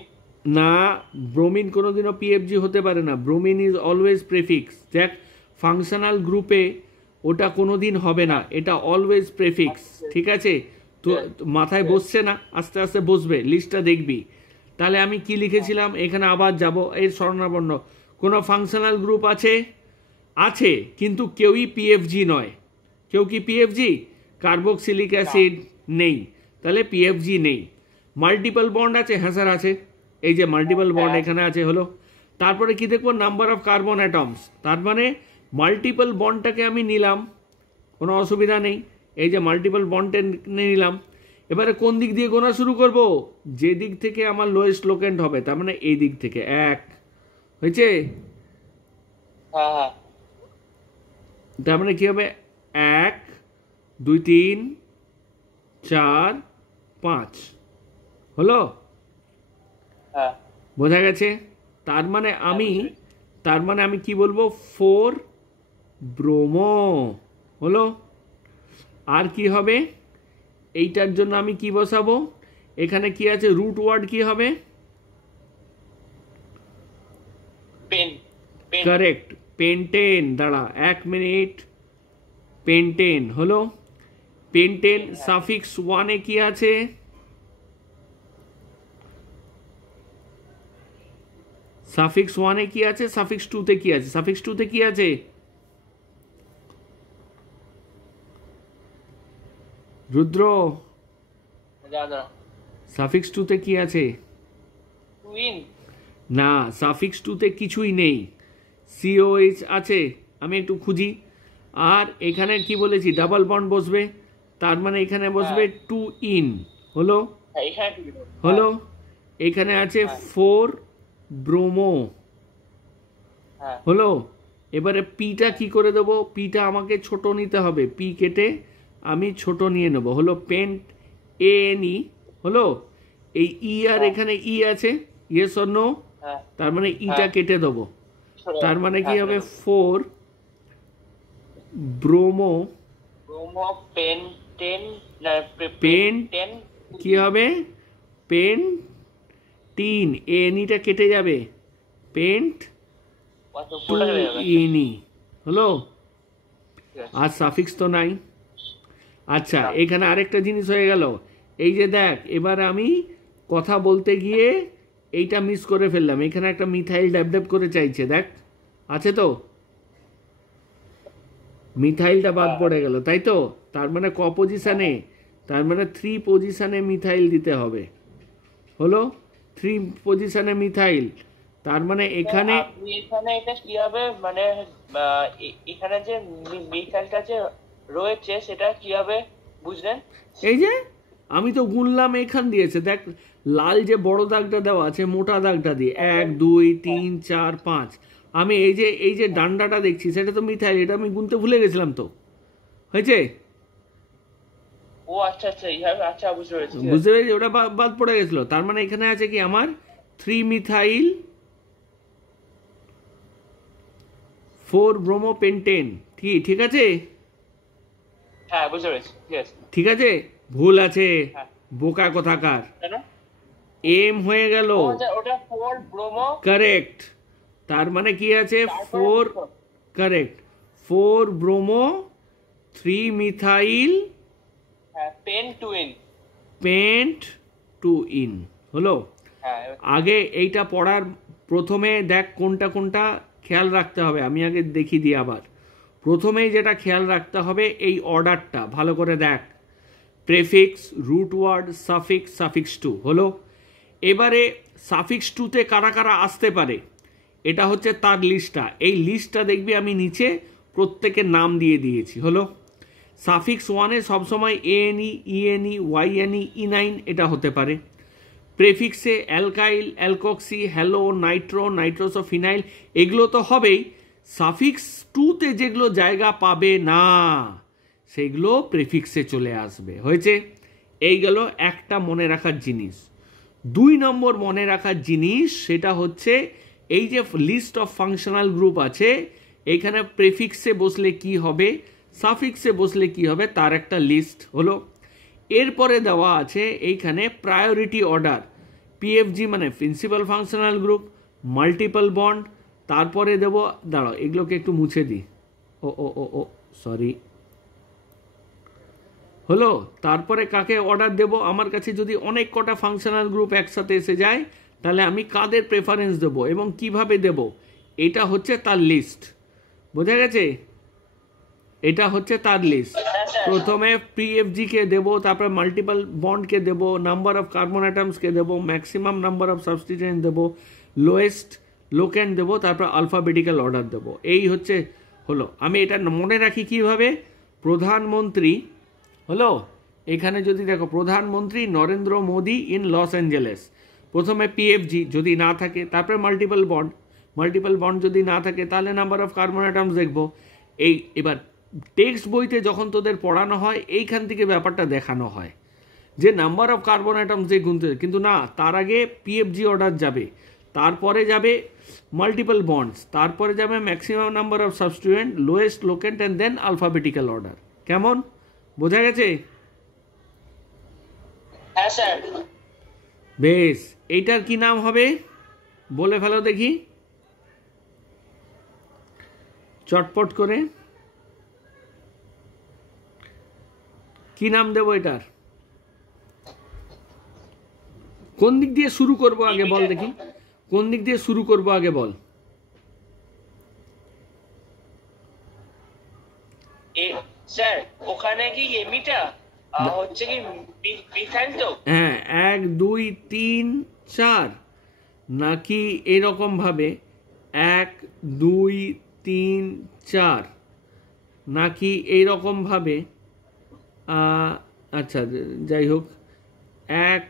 না, ব্রোমিন কোনোদিনও পিএফজি হতে পারে না। Bromine is always prefix. দেখ, ফাংশনাল গ্রুপে ওটা কোনোদিন হবে না, এটা অলওয়েজ প্রেফিক্স, ঠিক আছে? তো মাথায় বসছে না? আস্তে আস্তে বসবে, লিস্টটা দেখবি। তাহলে আমি কি লিখেছিলাম এখানে? আবার যাব এর স্বর্ণাবর্ণ। কোনো ফাংশনাল গ্রুপ আছে? আছে, কিন্তু কেউই পিএফজি নয়। কেউ কি পিএফজি? কার্বক্সিলিক অ্যাসিড নেই, তাহলে পিএফজি নেই। মাল্টিপল বন্ড আছে? হ্যাঁ স্যার আছে। এই যে মাল্টিপল বন্ড এখানে আছে, হলো। তারপরে কি দেখবো? Number of carbon atoms. তার মানে মাল্টিপল বন্ডটাকে আমি নিলাম, কোনো অসুবিধা নেই। এই যে মাল্টিপল বন্ডটা নিলাম। এবারে কোন দিক দিয়ে গোনা শুরু করব? যে দিক থেকে আমার লোয়েস্ট লোকেন্ট হবে, তার মানে এই দিক থেকে। 1 হয়েছে। হ্যাঁ হ্যাঁ তার মানে কি হবে? 1 2 3 4 5, হলো। হ্যাঁ বোঝা গেছে? তার মানে আমি কি বলবো? 4 ব্রোমো, হলো। আর কি হবে? এইটার জন্য আমি কি বসাবো? এখানে কি আছে? রুট ওয়ার্ড কি হবে? পেন। Pen correct, pentene. দাঁড়া 1 মিনিট। পেন্টেন, হলো। পেন্টেন সাফিক্স 1 এ কি আছে? সাফিক্স 1 এ কি আছে? সাফিক্স 2 তে কি আছে? সাফিক্স 2 তে কি আছে? রুদ্র, দাদা সাফিক্স 2 তে কি আছে? টুইন। না, সাফিক্স 2 তে কিছুই নেই। সিওএইচ আছে, আমি একটু খুঁজি। আর এখানে কি বলেছি? ডাবল বন্ড বসবে, তার মানে এখানে বসবে 2 ইন, হলো। হ্যাঁ এখানে টুইন হলো। এখানে আছে 4 ব্রোমো, হ্যাঁ হলো। এবারে পিটা কি করে দেবো? পিটা আমাকে ছোট নিতে হবে, পি কেটে আমি ছোট নিয়ে নেব, হলো। পেন্ট এএনই, হলো। এই ই আর এখানে ই আছে, ইয়েস অর নো? হ্যাঁ তার মানে ইটা কেটে দেবো। তার মানে কি হবে? 4 ব্রোমো। ব্রোমো পেন্টেন না পেন পেন্টেন কি হবে? পেন 3 এনিটা কেটে যাবে, পেন্ট টু পুরোটা চলে যাবে। ইনি হলো। ঠিক আছে। আর সাফিক্স তো নাই। আচ্ছা না। এখানে আরেকটা জিনিস হয়ে গেল, এই যে দেখ এবার আমি কথা বলতে গিয়ে এইটা মিস করে ফেললাম, এখানে একটা মিথাইল ড্যাব ড্যাব করে চাইছে, দেখ আছে তো, মিথাইলটা বাদ পড়ে গেল, তাই তো? তার মানে ক পজিশনে, তার মানে 3 পজিশনে মিথাইল দিতে হবে, হলো 3 পজিশনে মিথাইল। তার মানে এখানে আপনি এখানে এটা কিভাবে মানে এখানে যে মিথাইলটা যে রয়েছে সেটা কিভাবে বুঝলেন? এই যে আমি তো গুনলাম, এখান দিয়েছে দেখ, লাল যে বড় দাগটা দেওয়া আছে মোটা দাগটা দিয়ে 1 2 3 4 5, আমি এই যে ডান্ডাটা দেখছি সেটা তো মিথাইল, এটা আমি গুনতে ভুলে গেছিলাম তো, হয়েছে? ও আচ্ছা আচ্ছা এইভাবে, আচ্ছা বুঝতে পেরেছি। ঠিক আছে। বুঝতে পেরেছি, ওটা বাদ পড়ে গেছিল। তার মানে এখানে আছে কি আমার 3 মিথাইল 4 ব্রোমোপেন্টেন, ঠিক আছে? হ্যাঁ বুঝতে পেরেছি। ঠিক আছে। ঠিক আছে, ভুল আছে, হ্যাঁ। বোকা কোথাকার, কেন? এম হয়ে গেল, ওটা 4 ব্রোমো, কারেক্ট। তার মানে কি আছে, তারপরে 4, কারেক্ট, 4 ব্রোমো 3 মিথাইল হ্যাঁ pen two ene. Pent two ene, হলো। হ্যাঁ আগে এইটা পড়ার প্রথমে দেখ কোনটা কোনটা খেয়াল রাখতে হবে, আমি আগে দেখিয়ে দিই আবার। প্রথমেই যেটা খেয়াল রাখতে হবে এই অর্ডারটা ভালো করে দেখ, prefix, root word, suffix, suffix two, হলো। এবারে সাফিক্স টুতে কারা কারা আসতে পারে এটা হচ্ছে তার লিস্টটা, এই লিস্টটা দেখবি আমি নিচে প্রত্যেকের নাম দিয়ে দিয়েছি, হলো। সাফিক্স ওয়ানে সবসময় এএনই, ইএনই, ওয়াইএনই, ইনাইন এটা হতে পারে। প্রেফিক্সে অ্যালকাইল, অ্যালকক্সি, হ্যালো, নাইট্রো, নাইট্রোসোফিনাইল, এগুলো তো হবেই। সাফিক্স টুতে যেগুলো জায়গা পাবে না সেগুলো প্রেফিক্সে চলে আসবে, হয়েছে? এই গেল একটা মনে রাখার জিনিস। 2 নম্বর মনে রাখার জিনিস সেটা হচ্ছে এই যে লিস্ট অফ ফাংশনাল গ্রুপ আছে, এইখানে প্রেফিক্সে বসলে কি হবে, সাফিক্সে বসলে কি হবে তার একটা লিস্ট, হলো। এরপরে দেওয়া আছে এইখানে প্রায়োরিটি অর্ডার, পিএফজি মানে principal functional group, multiple bond, তারপরে দেব, দাঁড়াও এগুলোকে একটু মুছে দিই, ও ও ও ও সরি, হলো। তারপরে কাকে অর্ডার দেব, আমার কাছে যদি অনেক কটা ফাংশনাল গ্রুপ একসাথে এসে যায় তাহলে আমি কাদের প্রেফারেন্স দেব এবং কিভাবে দেব, এটা হচ্ছে তার লিস্ট, বোঝা গেছে? এটা হচ্ছে তার লিস্ট। প্রথমে পিএফজি কে দেবো, তারপরে মাল্টিপল বন্ডকে দেবো, নাম্বার অফ কার্বন অ্যাটমসকে দেবো, ম্যাক্সিমাম নাম্বার অফ সাবস্টিটেন্ট দেবো, লোয়েস্ট লোকেন্ড দেবো, তারপর আলফাবেটিক্যাল অর্ডার দেবো, এই হচ্ছে হলো। আমি এটা মনে রাখি কিভাবে, প্রধানমন্ত্রী, হলো, এখানে যদি দেখো প্রধানমন্ত্রী Narendra Modi in Los Angeles, প্রথমে পিএফজি যদি না থাকে, তারপরে মাল্টিপল বন্ড যদি না থাকে তাহলে নাম্বার অফ কার্বন অ্যাটমস দেখবো। এই এবার টেক্সট বইতে যখন তোদের পড়ানো হয় এইখান থেকে ব্যাপারটা দেখানো হয় যে নাম্বার অফ কার্বন অ্যাটমস যে গুনতে, কিন্তু না, তার আগে পিএফজি অর্ডার যাবে, তারপরে যাবে মাল্টিপল বন্ডস, তারপরে যাবে maximum number of substituent, lowest locant and then alphabetical order. কেমন, বোঝা গেছে? হ্যাঁ স্যার। বেশ, এইটার কি নাম হবে বলে ফেলো দেখি চটপট করে, কি নাম দেবো এটার? কোন দিক দিয়ে শুরু করব আগে বল দেখি, কোন দিক দিয়ে শুরু করব আগে বল। স্যার ওখানে কি এমিটা হচ্ছে কি মিথাইল তো? হ্যাঁ 1 2 3 4, নাকি এরকম ভাবে 1 2 3 4, নাকি এইরকম ভাবে, আচ্ছা যাই হোক 1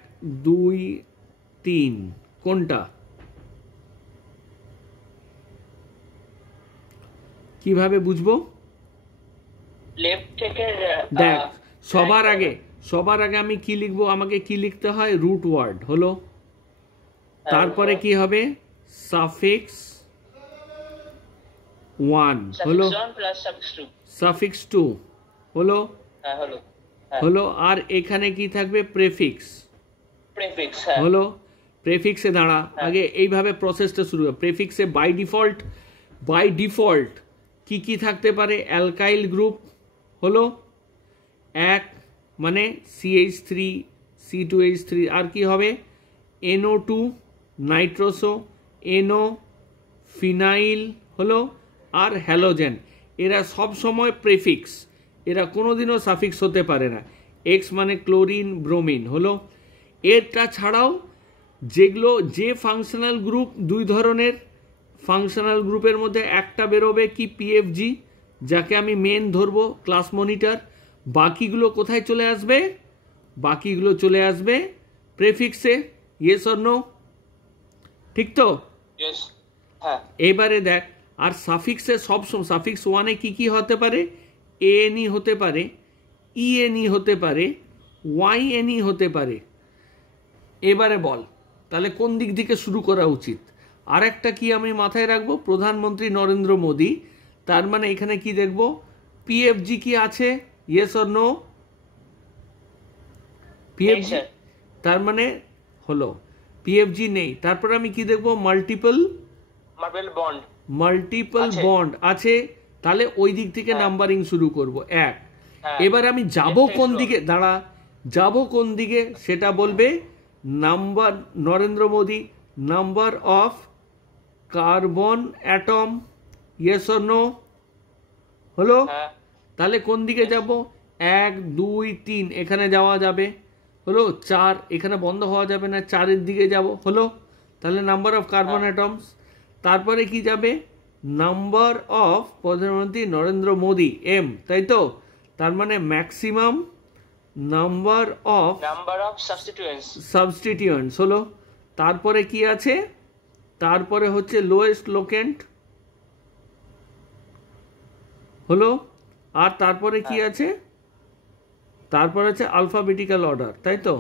2 3, কোনটা কিভাবে বুঝবো? লেফট থেকে দেখ সবার আগে আমি কি লিখবো, আমাকে কি লিখতে হয়, রুট ওয়ার্ড, হলো। তারপরে কি হবে, সাফিক্স 1, হলো, সাফিক্স 2, হলো, হলো। আর এখানে কি থাকবে, প্রেফিক্স, প্রেফিক্স, হলো। প্রেফিক্সে দাঁড়া, আগে এইভাবে প্রসেসটা শুরু হয়। প্রেফিক্সে বাই ডিফল্ট কি কি থাকতে পারে? অ্যালকাইল গ্রুপ হলো এক, মানে CH3 C2H3, আর কি হবে NO2 নাইট্রোসো, NO ফিনাইল হলো, আর হ্যালোজেন। এরা সব সময় প্রেফিক্স, এরা কোনোদিনও সাফিক্স হতে পারে না। এক্স মানে ক্লোরিন ব্রোমিন হলো। এটা ছাড়াও যেগুলো যে ফাংশনাল গ্রুপ, দুই ধরনের ফাংশনাল গ্রুপের মধ্যে একটা বেরোবে কি PFG, যাকে আমি মেন ধরবো ক্লাস মনিটর। বাকিগুলো কোথায় চলে আসবে? বাকিগুলো চলে আসবে প্রেফিক্সে। Yes or no? ঠিক তো? ইয়েস। হ্যাঁ। এবারে দেখ, আর সাফিক্সে সবসময় সাফিক্স ওয়ানে কি কি হতে পারে? ANE হতে পারে, ENE হতে পারে, YNE হতে পারে। এবারে বল তাহলে কোন দিক থেকে শুরু করা উচিত? আর একটা কি আমি মাথায় রাখবো? প্রধানমন্ত্রী নরেন্দ্র মোদী, তার মানে এখানে কি দেখব? PFG কি আছে? Yes or no? PFG, তার মানে হলো PFG নেই। তারপর আমি কি দেখব? মাল্টিপল বন্ড আছে, তাহলে ওই দিক থেকে নাম্বারিং শুরু করব। এক, এবার আমি যাব কোন দিকে? দাঁড়া, যাব কোন দিকে সেটা বলবে number. Narendra Modi, number of carbon atom, yes or no? হলো? তাহলে কোন দিকে যাব? 1 2 3 এখানে যাওয়া যাবে, হলো। 4 এখানে বন্ধ হওয়া যাবে না, 4-এর দিকে যাব, হলো। তাহলে নাম্বার অফ কার্বন অ্যাটমস। তারপরে কি যাবে? নাম্বার অফ প্রধানমন্ত্রী নরেন্দ্র মোদী, M, তাই তো? তার মানে ম্যাক্সিমাম নাম্বার অফ সাবস্টিটিউয়েন্টস হলো। তারপরে কি আছে? তারপরে হচ্ছে লোয়েস্ট লোকেন্ট হলো। আর তারপরে কি আছে? তারপরে আছে আলফাবেটিক্যাল অর্ডার, তাই তো?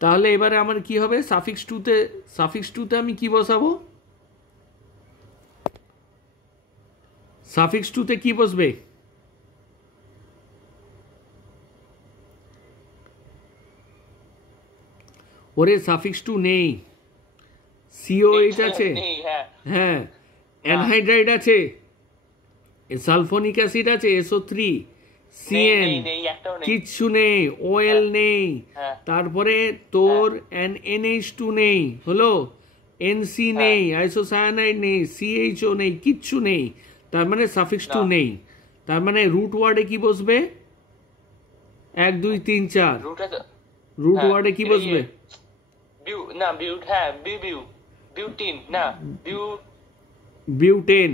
তাহলে এবারে আমার কি হবে? সাফিক্স টুতে আমি কি বসাবো? সাফিক্স টুতে কি বসবে? ওরে সাফিক্স টু নেই, COH আছে, হ্যাঁ, অ্যানহাইড্রাইড আছে, সালফোনিক অ্যাসিড আছে, SO3, CN, কিচ্ছু নেই, OL নেই। তারপরে তোর NH2 নেই, হলো। NC নেই, আইসোসায়ানাইড নেই, CHO নেই, কিচ্ছু নেই। তার মানে সাফিক্স টু নেই। তার মানে রুট ওয়ার্ডে কি বসবে? 1 2 3 4 রুট ওয়ার্ডে কি বসবে? বিউটেন,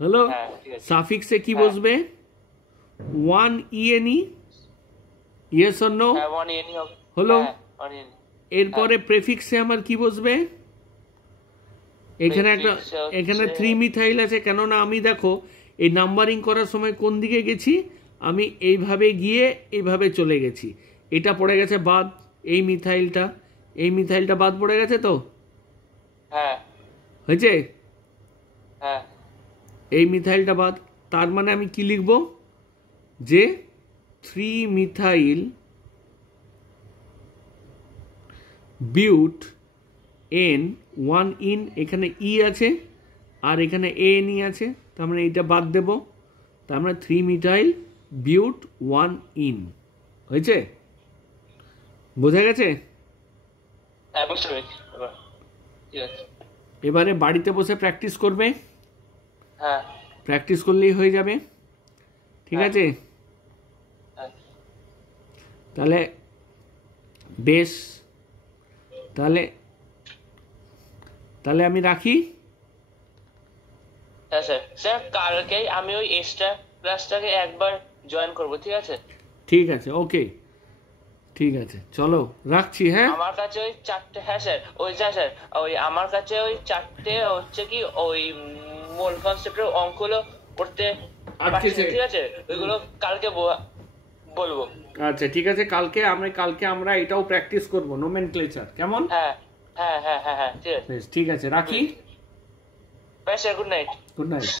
হলো। সাফিক্সে কি বসবে? 1 ENE, ইয়েস অর নো? হলো। এরপরে প্রেফিক্সে আমার কি বসবে? এখানে 3 মিথাইল আছে, কেননা আমি দেখো এই নাম্বারিং করার সময় কোন দিকে গেছি? আমি এইভাবে গিয়ে এইভাবে চলে গেছি। এটা পড়ে গেছে বাদ, এই মিথাইলটা বাদ পড়ে গেছে তো? হয়েছে? এই মিথাইলটা বাদ। তার মানে আমি কি লিখব? যে 3 মিথাইল বিউট N 1 ইন, এখানে E আছে আর এখানে ANE আছে, তার মানে এইটা বাদ দেব। তার মানে 3 মিথাইল বিউট 1 ইন হয়েছে। বোঝা গেছে? এবারে বাড়িতে বসে প্র্যাকটিস করবে, প্র্যাকটিস করলেই হয়ে যাবে, ঠিক আছে? তাহলে বেশ, তাহলে আমি রাখি। হ্যাঁ স্যার। স্যার কালকে আমি ওই এক্সট্রা ক্লাসটাকে একবার জয়েন করব, ঠিক আছে? ঠিক আছে, ওকে, ঠিক আছে, চলো রাখছি। হ্যাঁ, আমার কাছে ওই 4টে, হ্যাঁ স্যার, স্যার ওই আমার কাছে ওই 4টে হচ্ছে কি ওই মোল কনসেপ্টের অঙ্কগুলো করতে পারছি, ঠিক আছে? ওইগুলো কালকে বলবো। আচ্ছা ঠিক আছে, কালকে আমরা এটাও প্র্যাকটিস করব, নোমেনক্লেচার, কেমন? হ্যাঁ, ঠিক আছে। ঠিক আছে, রাখি। Bye sir, good night. Good night.